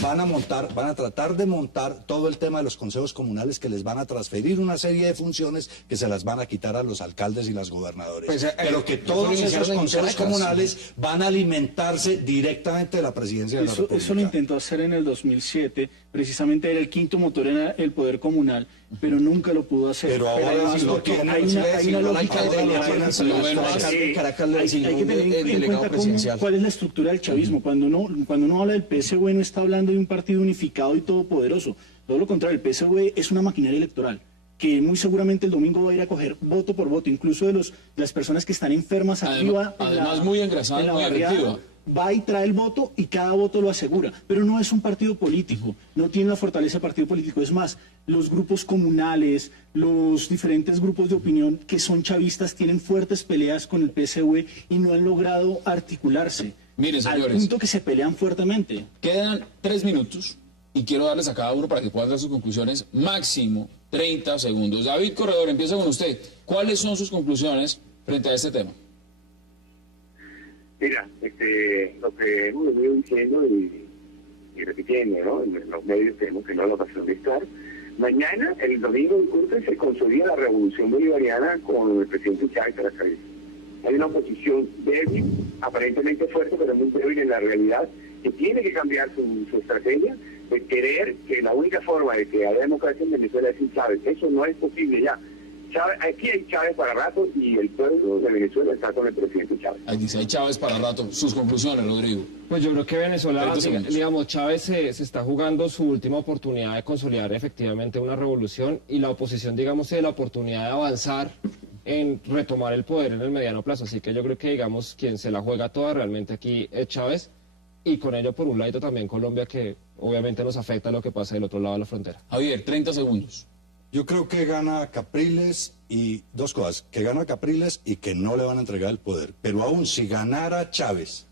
Van a tratar de montar todo el tema de los consejos comunales, que les van a transferir una serie de funciones que se las van a quitar a los alcaldes y las gobernadores. Pero que todos esos consejos comunales van a alimentarse directamente de la presidencia de la República. Eso lo intentó hacer en el 2007, precisamente era el quinto motor en el poder comunal, pero nunca lo pudo hacer. Pero ahora sí lo tiene. Hay una lógica de Caracas le hay que tener en cuenta cuál es la estructura del chavismo. Cuando uno habla del PSV, no está hablando de un partido unificado y todopoderoso. Todo lo contrario, el PSV es una maquinaria electoral que muy seguramente el domingo va a ir a coger voto por voto, incluso de las personas que están enfermas arriba. Además muy engrasada, muy efectiva. Va y trae el voto y cada voto lo asegura. Pero no es un partido político, no tiene la fortaleza de partido político. Es más, los grupos comunales, los diferentes grupos de opinión que son chavistas tienen fuertes peleas con el PSV y no han logrado articularse. Miren, señores, al punto que se pelean fuertemente. Quedan 3 minutos y quiero darles a cada uno para que puedan dar sus conclusiones, máximo 30 segundos. David Corredor, empieza con usted. ¿Cuáles son sus conclusiones frente a este tema? Mira, lo que hemos venido diciendo y repitiendo, ¿no? En los medios tenemos que no la ocasión de estar. Mañana, el domingo en Corte, se consolida la revolución bolivariana con el presidente Chávez a la cabeza. Hay una oposición débil, aparentemente fuerte, pero muy débil en la realidad, que tiene que cambiar su estrategia de querer que la única forma de que haya democracia en Venezuela es sin Chávez. Eso no es posible ya. Chávez, aquí hay Chávez para rato y el pueblo de Venezuela está con el presidente Chávez. Ahí dice, hay Chávez para rato. Sus conclusiones, Rodrigo. Pues yo creo que Venezuela, 30 segundos. digamos, Chávez se está jugando su última oportunidad de consolidar efectivamente una revolución y la oposición, digamos, tiene la oportunidad de avanzar en retomar el poder en el mediano plazo. Así que yo creo que, digamos, quien se la juega toda realmente aquí es Chávez y con ello, por un lado, también Colombia, que obviamente nos afecta lo que pasa del otro lado de la frontera. Javier, 30 segundos. Yo creo que gana Capriles y dos cosas, que gana Capriles y que no le van a entregar el poder. Pero aún si ganara Chávez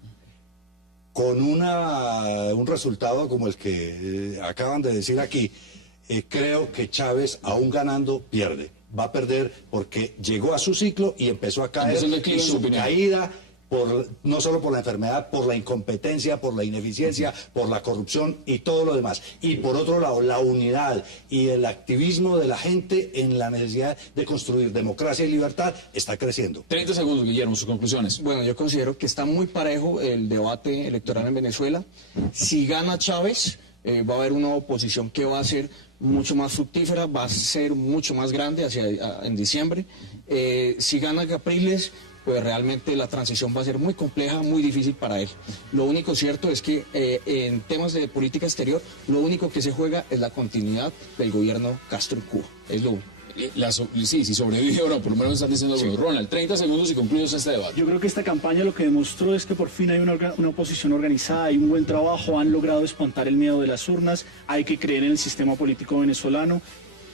con un resultado como el que acaban de decir aquí, creo que Chávez, aún ganando, pierde. Va a perder porque llegó a su ciclo y empezó a caer, Empezó el declive, y en su su opinión. caída, no solo por la enfermedad, por la incompetencia, por la ineficiencia, por la corrupción y todo lo demás. Y por otro lado, la unidad y el activismo de la gente en la necesidad de construir democracia y libertad está creciendo. 30 segundos, Guillermo, sus conclusiones. Bueno, yo considero que está muy parejo el debate electoral en Venezuela. Si gana Chávez, va a haber una oposición que va a ser mucho más fructífera, va a ser mucho más grande en diciembre. Si gana Capriles, pues realmente la transición va a ser muy compleja, muy difícil para él. Lo único cierto es que en temas de política exterior, lo único que se juega es la continuidad del gobierno Castro en Cuba. Es lo único. Sí, si sobrevive o no, por lo menos están diciendo algunos. Ronald, 30 segundos y concluyes este debate. Yo creo que esta campaña lo que demostró es que por fin hay una oposición organizada, hay un buen trabajo, han logrado espantar el miedo de las urnas, hay que creer en el sistema político venezolano.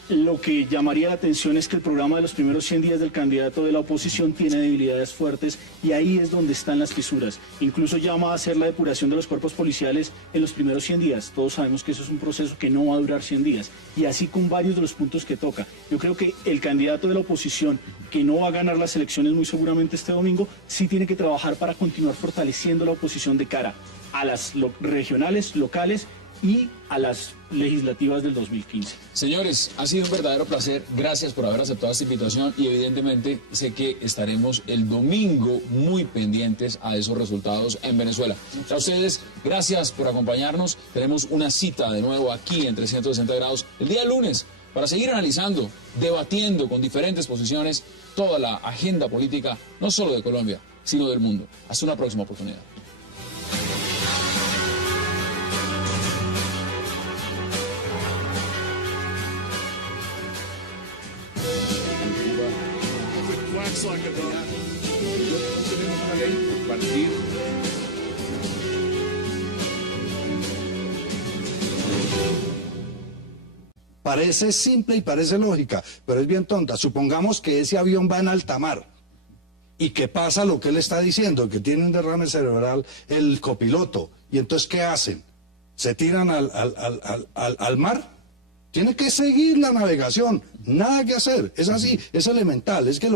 Lo que llamaría la atención es que el programa de los primeros 100 días del candidato de la oposición tiene debilidades fuertes y ahí es donde están las fisuras. Incluso llama a hacer la depuración de los cuerpos policiales en los primeros 100 días. Todos sabemos que eso es un proceso que no va a durar 100 días. Y así con varios de los puntos que toca. Yo creo que el candidato de la oposición, que no va a ganar las elecciones muy seguramente este domingo, sí tiene que trabajar para continuar fortaleciendo la oposición de cara a las regionales, locales y a las legislativas del 2015. Señores, ha sido un verdadero placer. Gracias por haber aceptado esta invitación y evidentemente sé que estaremos el domingo muy pendientes a esos resultados en Venezuela. A ustedes, gracias por acompañarnos. Tenemos una cita de nuevo aquí en 360 grados el día lunes para seguir analizando, debatiendo con diferentes posiciones toda la agenda política, no solo de Colombia, sino del mundo. Hasta una próxima oportunidad. Tenemos una ley a partir Parece simple y parece lógica, pero es bien tonta. Supongamos que ese avión va en alta mar y que pasa lo que él está diciendo, que tiene un derrame cerebral el copiloto. ¿Y entonces qué hacen? ¿Se tiran al mar? Tiene que seguir la navegación, nada que hacer, es así, es elemental, es que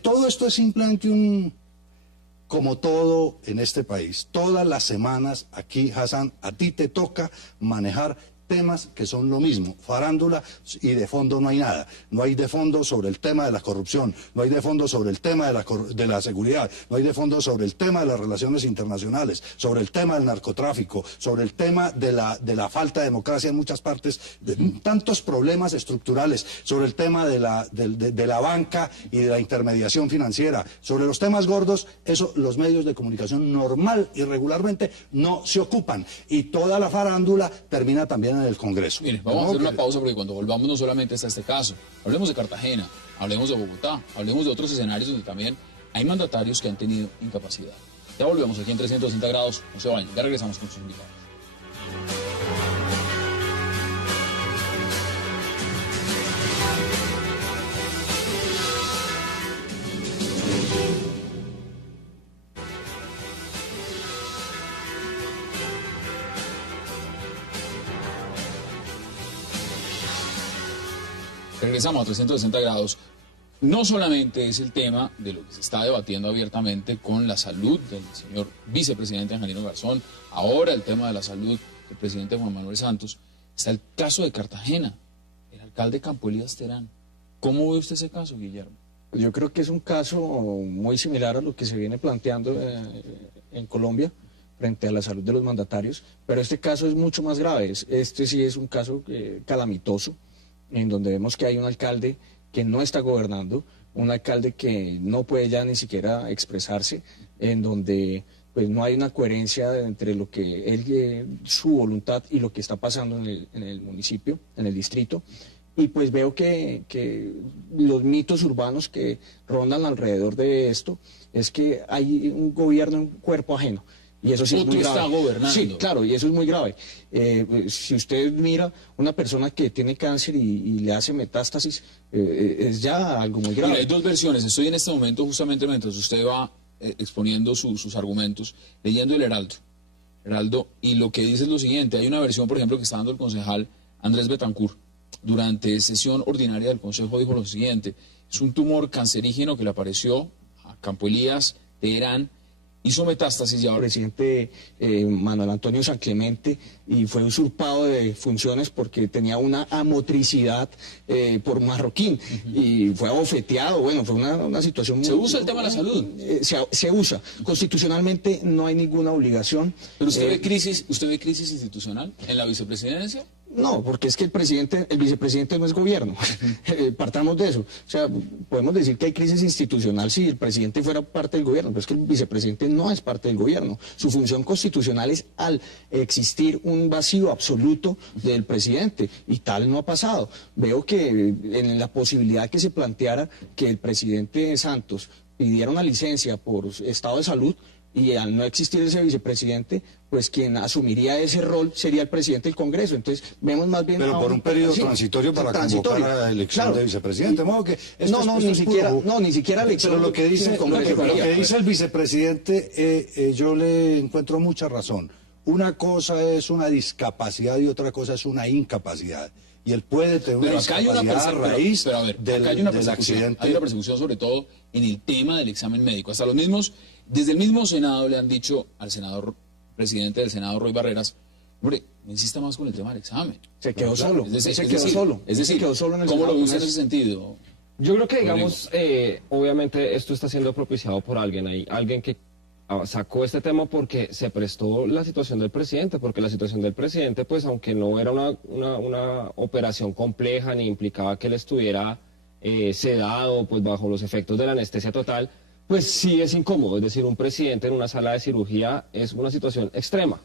todo esto es simplemente como todo en este país, todas las semanas aquí, Hassan, a ti te toca manejar temas que son lo mismo, farándula, y de fondo no hay nada. No hay de fondo sobre el tema de la corrupción, no hay de fondo sobre el tema de la seguridad, no hay de fondo sobre el tema de las relaciones internacionales, sobre el tema del narcotráfico, sobre el tema de la falta de democracia en muchas partes, de tantos problemas estructurales, sobre el tema de la banca y de la intermediación financiera, sobre los temas gordos, eso los medios de comunicación normal y regularmente no se ocupan. Y toda la farándula termina también en el Congreso. Mire, vamos a hacer una pausa porque cuando volvamos no solamente está este caso, hablemos de Cartagena, hablemos de Bogotá, hablemos de otros escenarios donde también hay mandatarios que han tenido incapacidad. Ya volvemos aquí en 360 grados, no se vayan, ya regresamos con sus invitados. regresamos a 360 grados. No solamente es el tema de lo que se está debatiendo abiertamente con la salud del señor vicepresidente Angelino Garzón, ahora el tema de la salud del presidente Juan Manuel Santos, está el caso de Cartagena, el alcalde Campo Elías Terán. ¿Cómo ve usted ese caso, Guillermo? Yo creo que es un caso muy similar a lo que se viene planteando en Colombia frente a la salud de los mandatarios, pero este caso es mucho más grave. Este sí es un caso calamitoso, en donde vemos que hay un alcalde que no está gobernando, un alcalde que no puede ya ni siquiera expresarse, en donde pues no hay una coherencia entre lo que él, su voluntad y lo que está pasando en el municipio, en el distrito. Y pues veo que los mitos urbanos que rondan alrededor de esto es que hay un gobierno, un cuerpo ajeno. Y eso sí es muy grave. Está gobernando. Sí, claro, y eso es muy grave. Si usted mira una persona que tiene cáncer y le hace metástasis, es ya algo muy grave. Mira, hay dos versiones. Estoy en este momento, justamente mientras usted va exponiendo sus argumentos, leyendo el Heraldo, y lo que dice es lo siguiente. Hay una versión, por ejemplo, que está dando el concejal Andrés Betancourt. Durante sesión ordinaria del Consejo dijo lo siguiente: es un tumor cancerígeno que le apareció a Campo Elías Terán, hizo metástasis y ahora... El presidente Manuel Antonio San Clemente, y fue usurpado de funciones porque tenía una amotricidad por marroquín, y fue abofeteado. Bueno, fue una situación muy... ¿Se usa el tema de la salud? Se usa. Constitucionalmente no hay ninguna obligación. ¿Pero usted ve crisis institucional en la vicepresidencia? No, porque es que el vicepresidente no es gobierno. Partamos de eso. O sea, podemos decir que hay crisis institucional si el presidente fuera parte del gobierno, pero es que el vicepresidente no es parte del gobierno. Su función constitucional es, al existir un vacío absoluto del presidente, y tal no ha pasado. Veo que en la posibilidad que se planteara que el presidente Santos pidiera una licencia por estado de salud, y al no existir ese vicepresidente, pues quien asumiría ese rol sería el presidente del Congreso. Entonces vemos más bien... Pero por un periodo transitorio para convocar a la elección de vicepresidente. De modo que ni siquiera elección. Pero lo que dice el vicepresidente, yo le encuentro mucha razón. Una cosa es una discapacidad y otra cosa es una incapacidad. Y él puede tener una discapacidad a raíz del accidente. Hay una persecución sobre todo en el tema del examen médico. Hasta los mismos... Desde el mismo Senado le han dicho al senador, presidente del Senado, Roy Barreras, hombre, no insista más con el tema del examen. Se quedó solo. Es decir, ¿cómo lo usa en ese sentido? Yo creo que, digamos, obviamente esto está siendo propiciado por alguien. Hay alguien que sacó este tema porque se prestó la situación del presidente, porque la situación del presidente, pues aunque no era una operación compleja ni implicaba que él estuviera sedado, pues bajo los efectos de la anestesia total, pues sí es incómodo. Es decir, un presidente en una sala de cirugía es una situación extrema.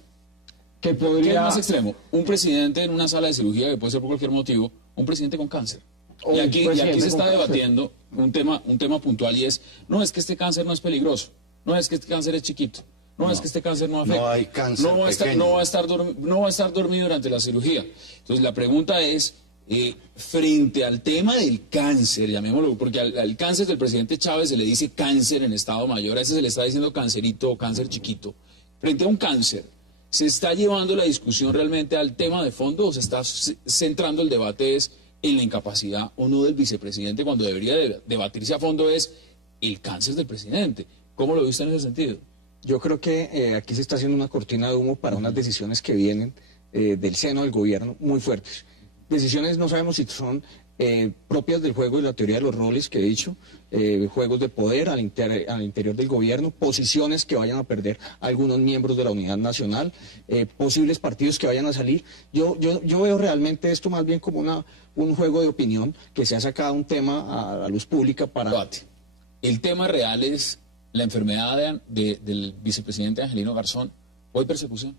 ¿Qué es más extremo? Un presidente en una sala de cirugía, que puede ser por cualquier motivo, un presidente con cáncer. Y aquí se está debatiendo un tema puntual, y es, no es que este cáncer no es peligroso, no es que este cáncer es chiquito, no es que este cáncer no afecta, no hay cáncer no va a estar dormido durante la cirugía. Entonces la pregunta es, frente al tema del cáncer, llamémoslo, porque al cáncer del presidente Chávez se le dice cáncer en estado mayor, a ese se le está diciendo cancerito o cáncer chiquito. Frente a un cáncer, ¿se está llevando la discusión realmente al tema de fondo, o se está centrando el debate en la incapacidad o no del vicepresidente, cuando debería debatirse a fondo es el cáncer del presidente? ¿Cómo lo viste en ese sentido? Yo creo que aquí se está haciendo una cortina de humo para unas decisiones que vienen del seno del gobierno muy fuertes. Decisiones no sabemos si son propias del juego y la teoría de los roles que he dicho, juegos de poder al interior del gobierno, posiciones que vayan a perder algunos miembros de la unidad nacional, posibles partidos que vayan a salir. Yo veo realmente esto más bien como un juego de opinión que se ha sacado un tema a luz pública para... Debate. El tema real es la enfermedad del vicepresidente Angelino Garzón. ¿O hay persecución?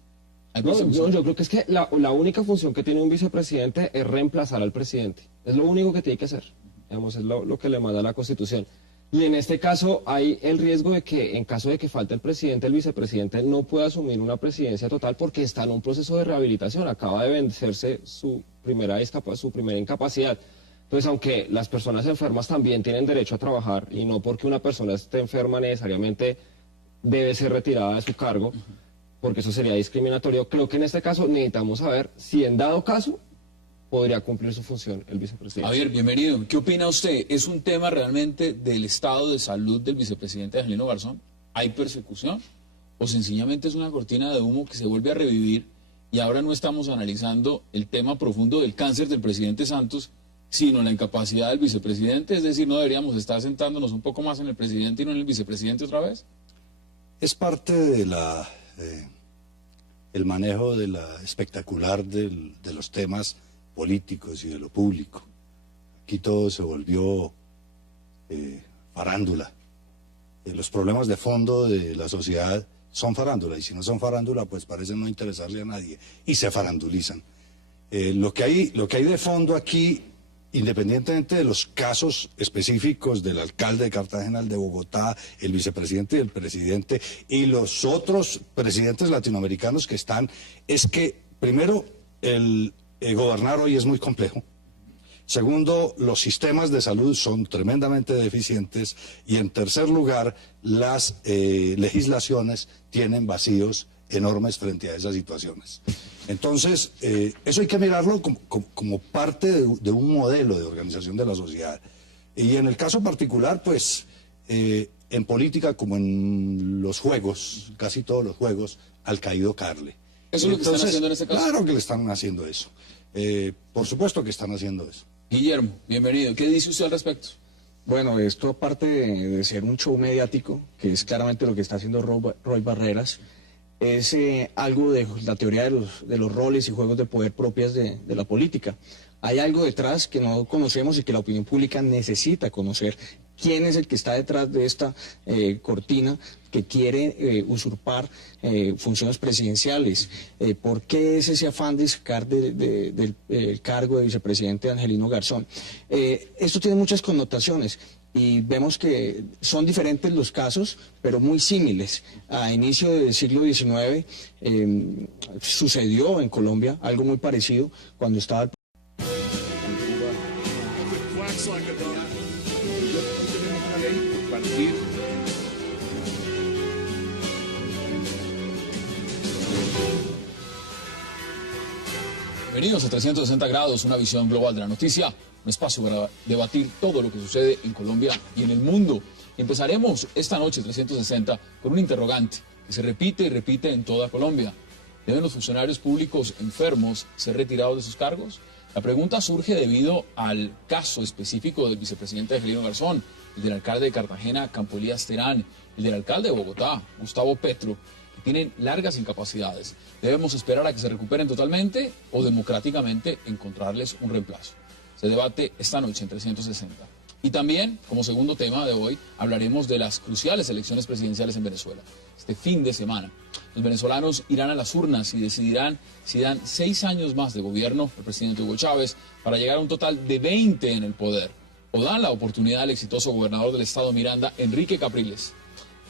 Yo creo que es que la única función que tiene un vicepresidente es reemplazar al presidente. Es lo único que tiene que hacer. Digamos, es lo que le manda la Constitución. Y en este caso hay el riesgo de que, en caso de que falte el presidente, el vicepresidente no pueda asumir una presidencia total porque está en un proceso de rehabilitación. Acaba de vencerse su primera incapacidad. Entonces, aunque las personas enfermas también tienen derecho a trabajar, y no porque una persona esté enferma necesariamente debe ser retirada de su cargo, porque eso sería discriminatorio, creo que en este caso necesitamos saber si en dado caso podría cumplir su función el vicepresidente. Javier, bienvenido. ¿Qué opina usted? ¿Es un tema realmente del estado de salud del vicepresidente Angelino Garzón? ¿Hay persecución? ¿O sencillamente es una cortina de humo que se vuelve a revivir y ahora no estamos analizando el tema profundo del cáncer del presidente Santos, sino la incapacidad del vicepresidente? Es decir, ¿no deberíamos estar sentándonos un poco más en el presidente y no en el vicepresidente otra vez? Es parte de el manejo de la espectacular de los temas políticos y de lo público. Aquí todo se volvió farándula. Los problemas de fondo de la sociedad son farándula, y si no son farándula, pues parecen no interesarle a nadie, y se farandulizan. Lo que hay de fondo aquí, independientemente de los casos específicos del alcalde de Cartagena, el de Bogotá, el vicepresidente y el presidente, y los otros presidentes latinoamericanos que están, es que, primero, gobernar hoy es muy complejo. Segundo, los sistemas de salud son tremendamente deficientes. Y en tercer lugar, las legislaciones tienen vacíos enormes frente a esas situaciones. Entonces, eso hay que mirarlo como parte de un modelo de organización de la sociedad. Y en el caso particular, pues, en política como en los juegos, casi todos los juegos, al caído carle. ¿Eso es lo que están haciendo en este caso? Claro que le están haciendo eso. Por supuesto que están haciendo eso. Guillermo, bienvenido. ¿Qué dice usted al respecto? Bueno, esto aparte de ser un show mediático, que es claramente lo que está haciendo Roy Barreras, es algo de la teoría de los roles y juegos de poder propias de la política. Hay algo detrás que no conocemos y que la opinión pública necesita conocer. ¿Quién es el que está detrás de esta cortina que quiere usurpar funciones presidenciales? ¿Por qué es ese afán de sacar del cargo de vicepresidente Angelino Garzón? Esto tiene muchas connotaciones. Y vemos que son diferentes los casos, pero muy símiles. A inicio del siglo XIX sucedió en Colombia algo muy parecido cuando estaba el... Tenemos una ley partir. Bienvenidos a 360 grados, una visión global de la noticia, un espacio para debatir todo lo que sucede en Colombia y en el mundo. Empezaremos esta noche 360 con un interrogante que se repite y repite en toda Colombia. ¿Deben los funcionarios públicos enfermos ser retirados de sus cargos? La pregunta surge debido al caso específico del vicepresidente Angelino Garzón, el del alcalde de Cartagena, Campo Elías Terán, el del alcalde de Bogotá, Gustavo Petro, que tienen largas incapacidades. ¿Debemos esperar a que se recuperen totalmente o democráticamente encontrarles un reemplazo? Se debate esta noche en 360. Y también, como segundo tema de hoy, hablaremos de las cruciales elecciones presidenciales en Venezuela. Este fin de semana, los venezolanos irán a las urnas y decidirán si dan 6 años más de gobierno al presidente Hugo Chávez para llegar a un total de 20 en el poder, o dan la oportunidad al exitoso gobernador del estado Miranda, Enrique Capriles.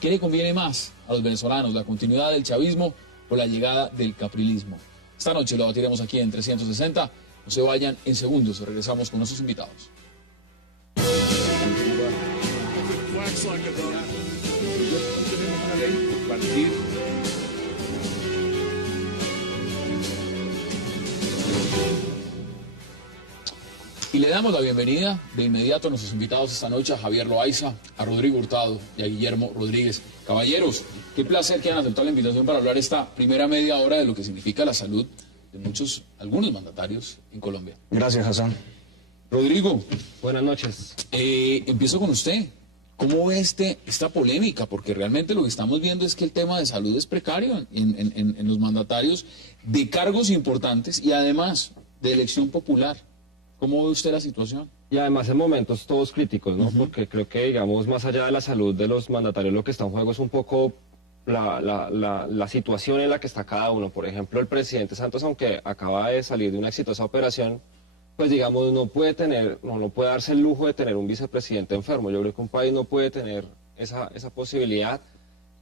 ¿Qué le conviene más a los venezolanos, la continuidad del chavismo o la llegada del caprilismo? Esta noche lo debatiremos aquí en 360. No se vayan, en segundos regresamos con nuestros invitados. Tenemos una ley partir. Y le damos la bienvenida de inmediato a nuestros invitados esta noche, a Javier Loaiza, a Rodrigo Hurtado y a Guillermo Rodríguez. Caballeros, qué placer que hayan aceptado la invitación para hablar esta primera media hora de lo que significa la salud de algunos mandatarios en Colombia. Gracias, Hassan. Rodrigo, Buenas noches. empiezo con usted. ¿Cómo ve esta polémica? Porque realmente lo que estamos viendo es que el tema de salud es precario en los mandatarios de cargos importantes y además de elección popular. ¿Cómo ve usted la situación? Y además en momentos todos críticos, ¿no? Porque creo que, digamos, más allá de la salud de los mandatarios, lo que está en juego es un poco la situación en la que está cada uno. Por ejemplo, el presidente Santos, aunque acaba de salir de una exitosa operación, pues digamos, no puede darse el lujo de tener un vicepresidente enfermo. Yo creo que un país no puede tener esa posibilidad.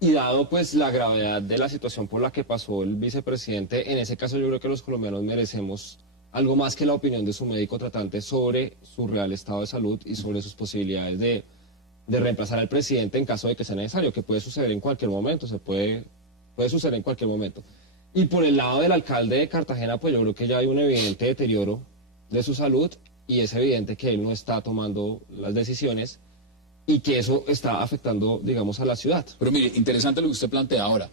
Y dado pues la gravedad de la situación por la que pasó el vicepresidente, en ese caso yo creo que los colombianos merecemos algo más que la opinión de su médico tratante sobre su real estado de salud y sobre sus posibilidades de reemplazar al presidente en caso de que sea necesario, que puede suceder en cualquier momento, puede suceder en cualquier momento. Y por el lado del alcalde de Cartagena, pues yo creo que ya hay un evidente deterioro de su salud y es evidente que él no está tomando las decisiones y que eso está afectando, digamos, a la ciudad. Pero mire, interesante lo que usted plantea ahora.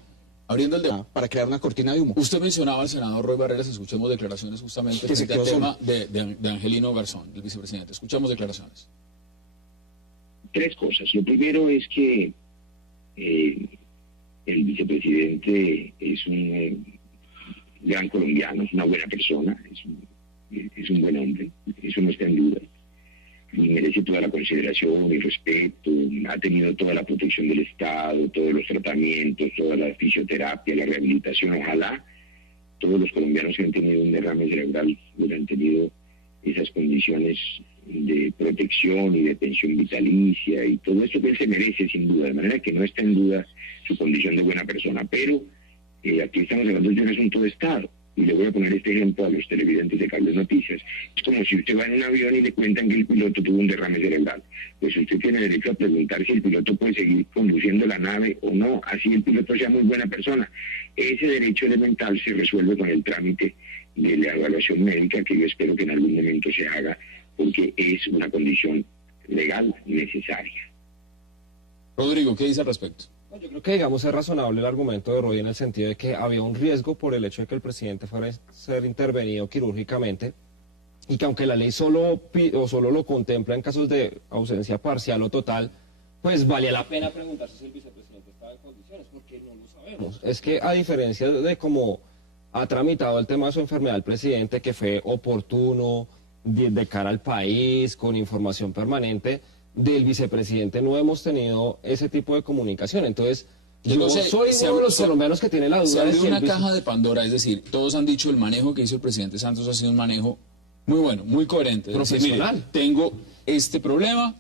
Abriendo el debate. Para crear una cortina de humo. Usted mencionaba al senador Roy Barreras, escuchemos declaraciones justamente Que se frente al quedó tema de Angelino Garzón, el vicepresidente. Escuchamos declaraciones. Tres cosas. Lo primero es que el vicepresidente es un gran colombiano, es una buena persona, es un buen hombre, eso no está en duda. Y merece toda la consideración y respeto, ha tenido toda la protección del Estado, todos los tratamientos, toda la fisioterapia, la rehabilitación. Ojalá todos los colombianos que han tenido un derrame cerebral hubieran tenido esas condiciones de protección y de pensión vitalicia y todo esto que él se merece sin duda, de manera que no está en duda su condición de buena persona. Pero aquí estamos hablando de un asunto de Estado. Y le voy a poner este ejemplo a los televidentes de Cable Noticias. Es como si usted va en un avión y le cuentan que el piloto tuvo un derrame cerebral. Pues usted tiene derecho a preguntar si el piloto puede seguir conduciendo la nave o no, así el piloto sea muy buena persona. Ese derecho elemental se resuelve con el trámite de la evaluación médica, que yo espero que en algún momento se haga, porque es una condición legal necesaria. Rodrigo, ¿qué dice al respecto? Yo creo que, digamos, es razonable el argumento de Roy en el sentido de que había un riesgo por el hecho de que el presidente fuera a ser intervenido quirúrgicamente y que aunque la ley solo lo contempla en casos de ausencia parcial o total, pues valía la pena preguntarse si el vicepresidente estaba en condiciones, porque no lo sabemos. Es que a diferencia de cómo ha tramitado el tema de su enfermedad el presidente, que fue oportuno, de cara al país, con información permanente, del vicepresidente no hemos tenido ese tipo de comunicación. Entonces, yo soy uno de los colombianos que tiene la duda. Se abrió si una caja de Pandora, es decir, todos han dicho el manejo que hizo el presidente Santos ha sido un manejo muy bueno, muy coherente. Es decir, profesional. mire, tengo este problema,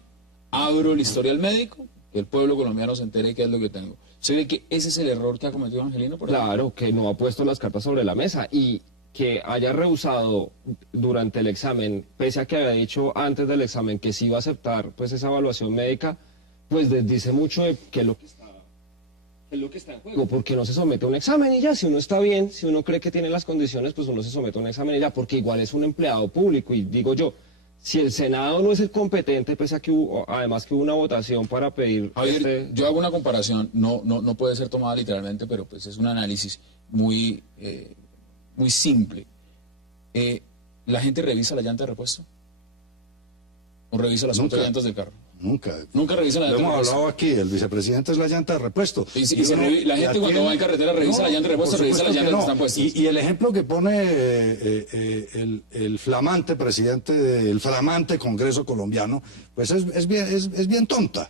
abro el historial médico, que el pueblo colombiano se entere qué es lo que tengo. ¿Se ve que ese es el error que ha cometido Angelino? Por ejemplo? Claro, que no ha puesto las cartas sobre la mesa y que haya rehusado durante el examen, pese a que había dicho antes del examen que sí iba a aceptar pues esa evaluación médica, pues dice mucho de qué es lo que está en juego, porque no se somete a un examen y ya, si uno está bien, si uno cree que tiene las condiciones, pues uno se somete a un examen y ya, porque igual es un empleado público y digo yo, si el Senado no es el competente, pese a que además que hubo una votación para pedir... Javier, yo hago una comparación, no puede ser tomada literalmente, pero pues es un análisis muy simple. ¿La gente revisa la llanta de repuesto? ¿O revisa las otras llantas del carro? Nunca revisa la llanta de repuesto. Lo hemos hablado aquí, el vicepresidente es la llanta de repuesto. La gente cuando va en carretera revisa la llanta de repuesto, revisa las llantas que están puestas. Y el ejemplo que pone el flamante presidente del flamante Congreso colombiano, pues es bien tonta.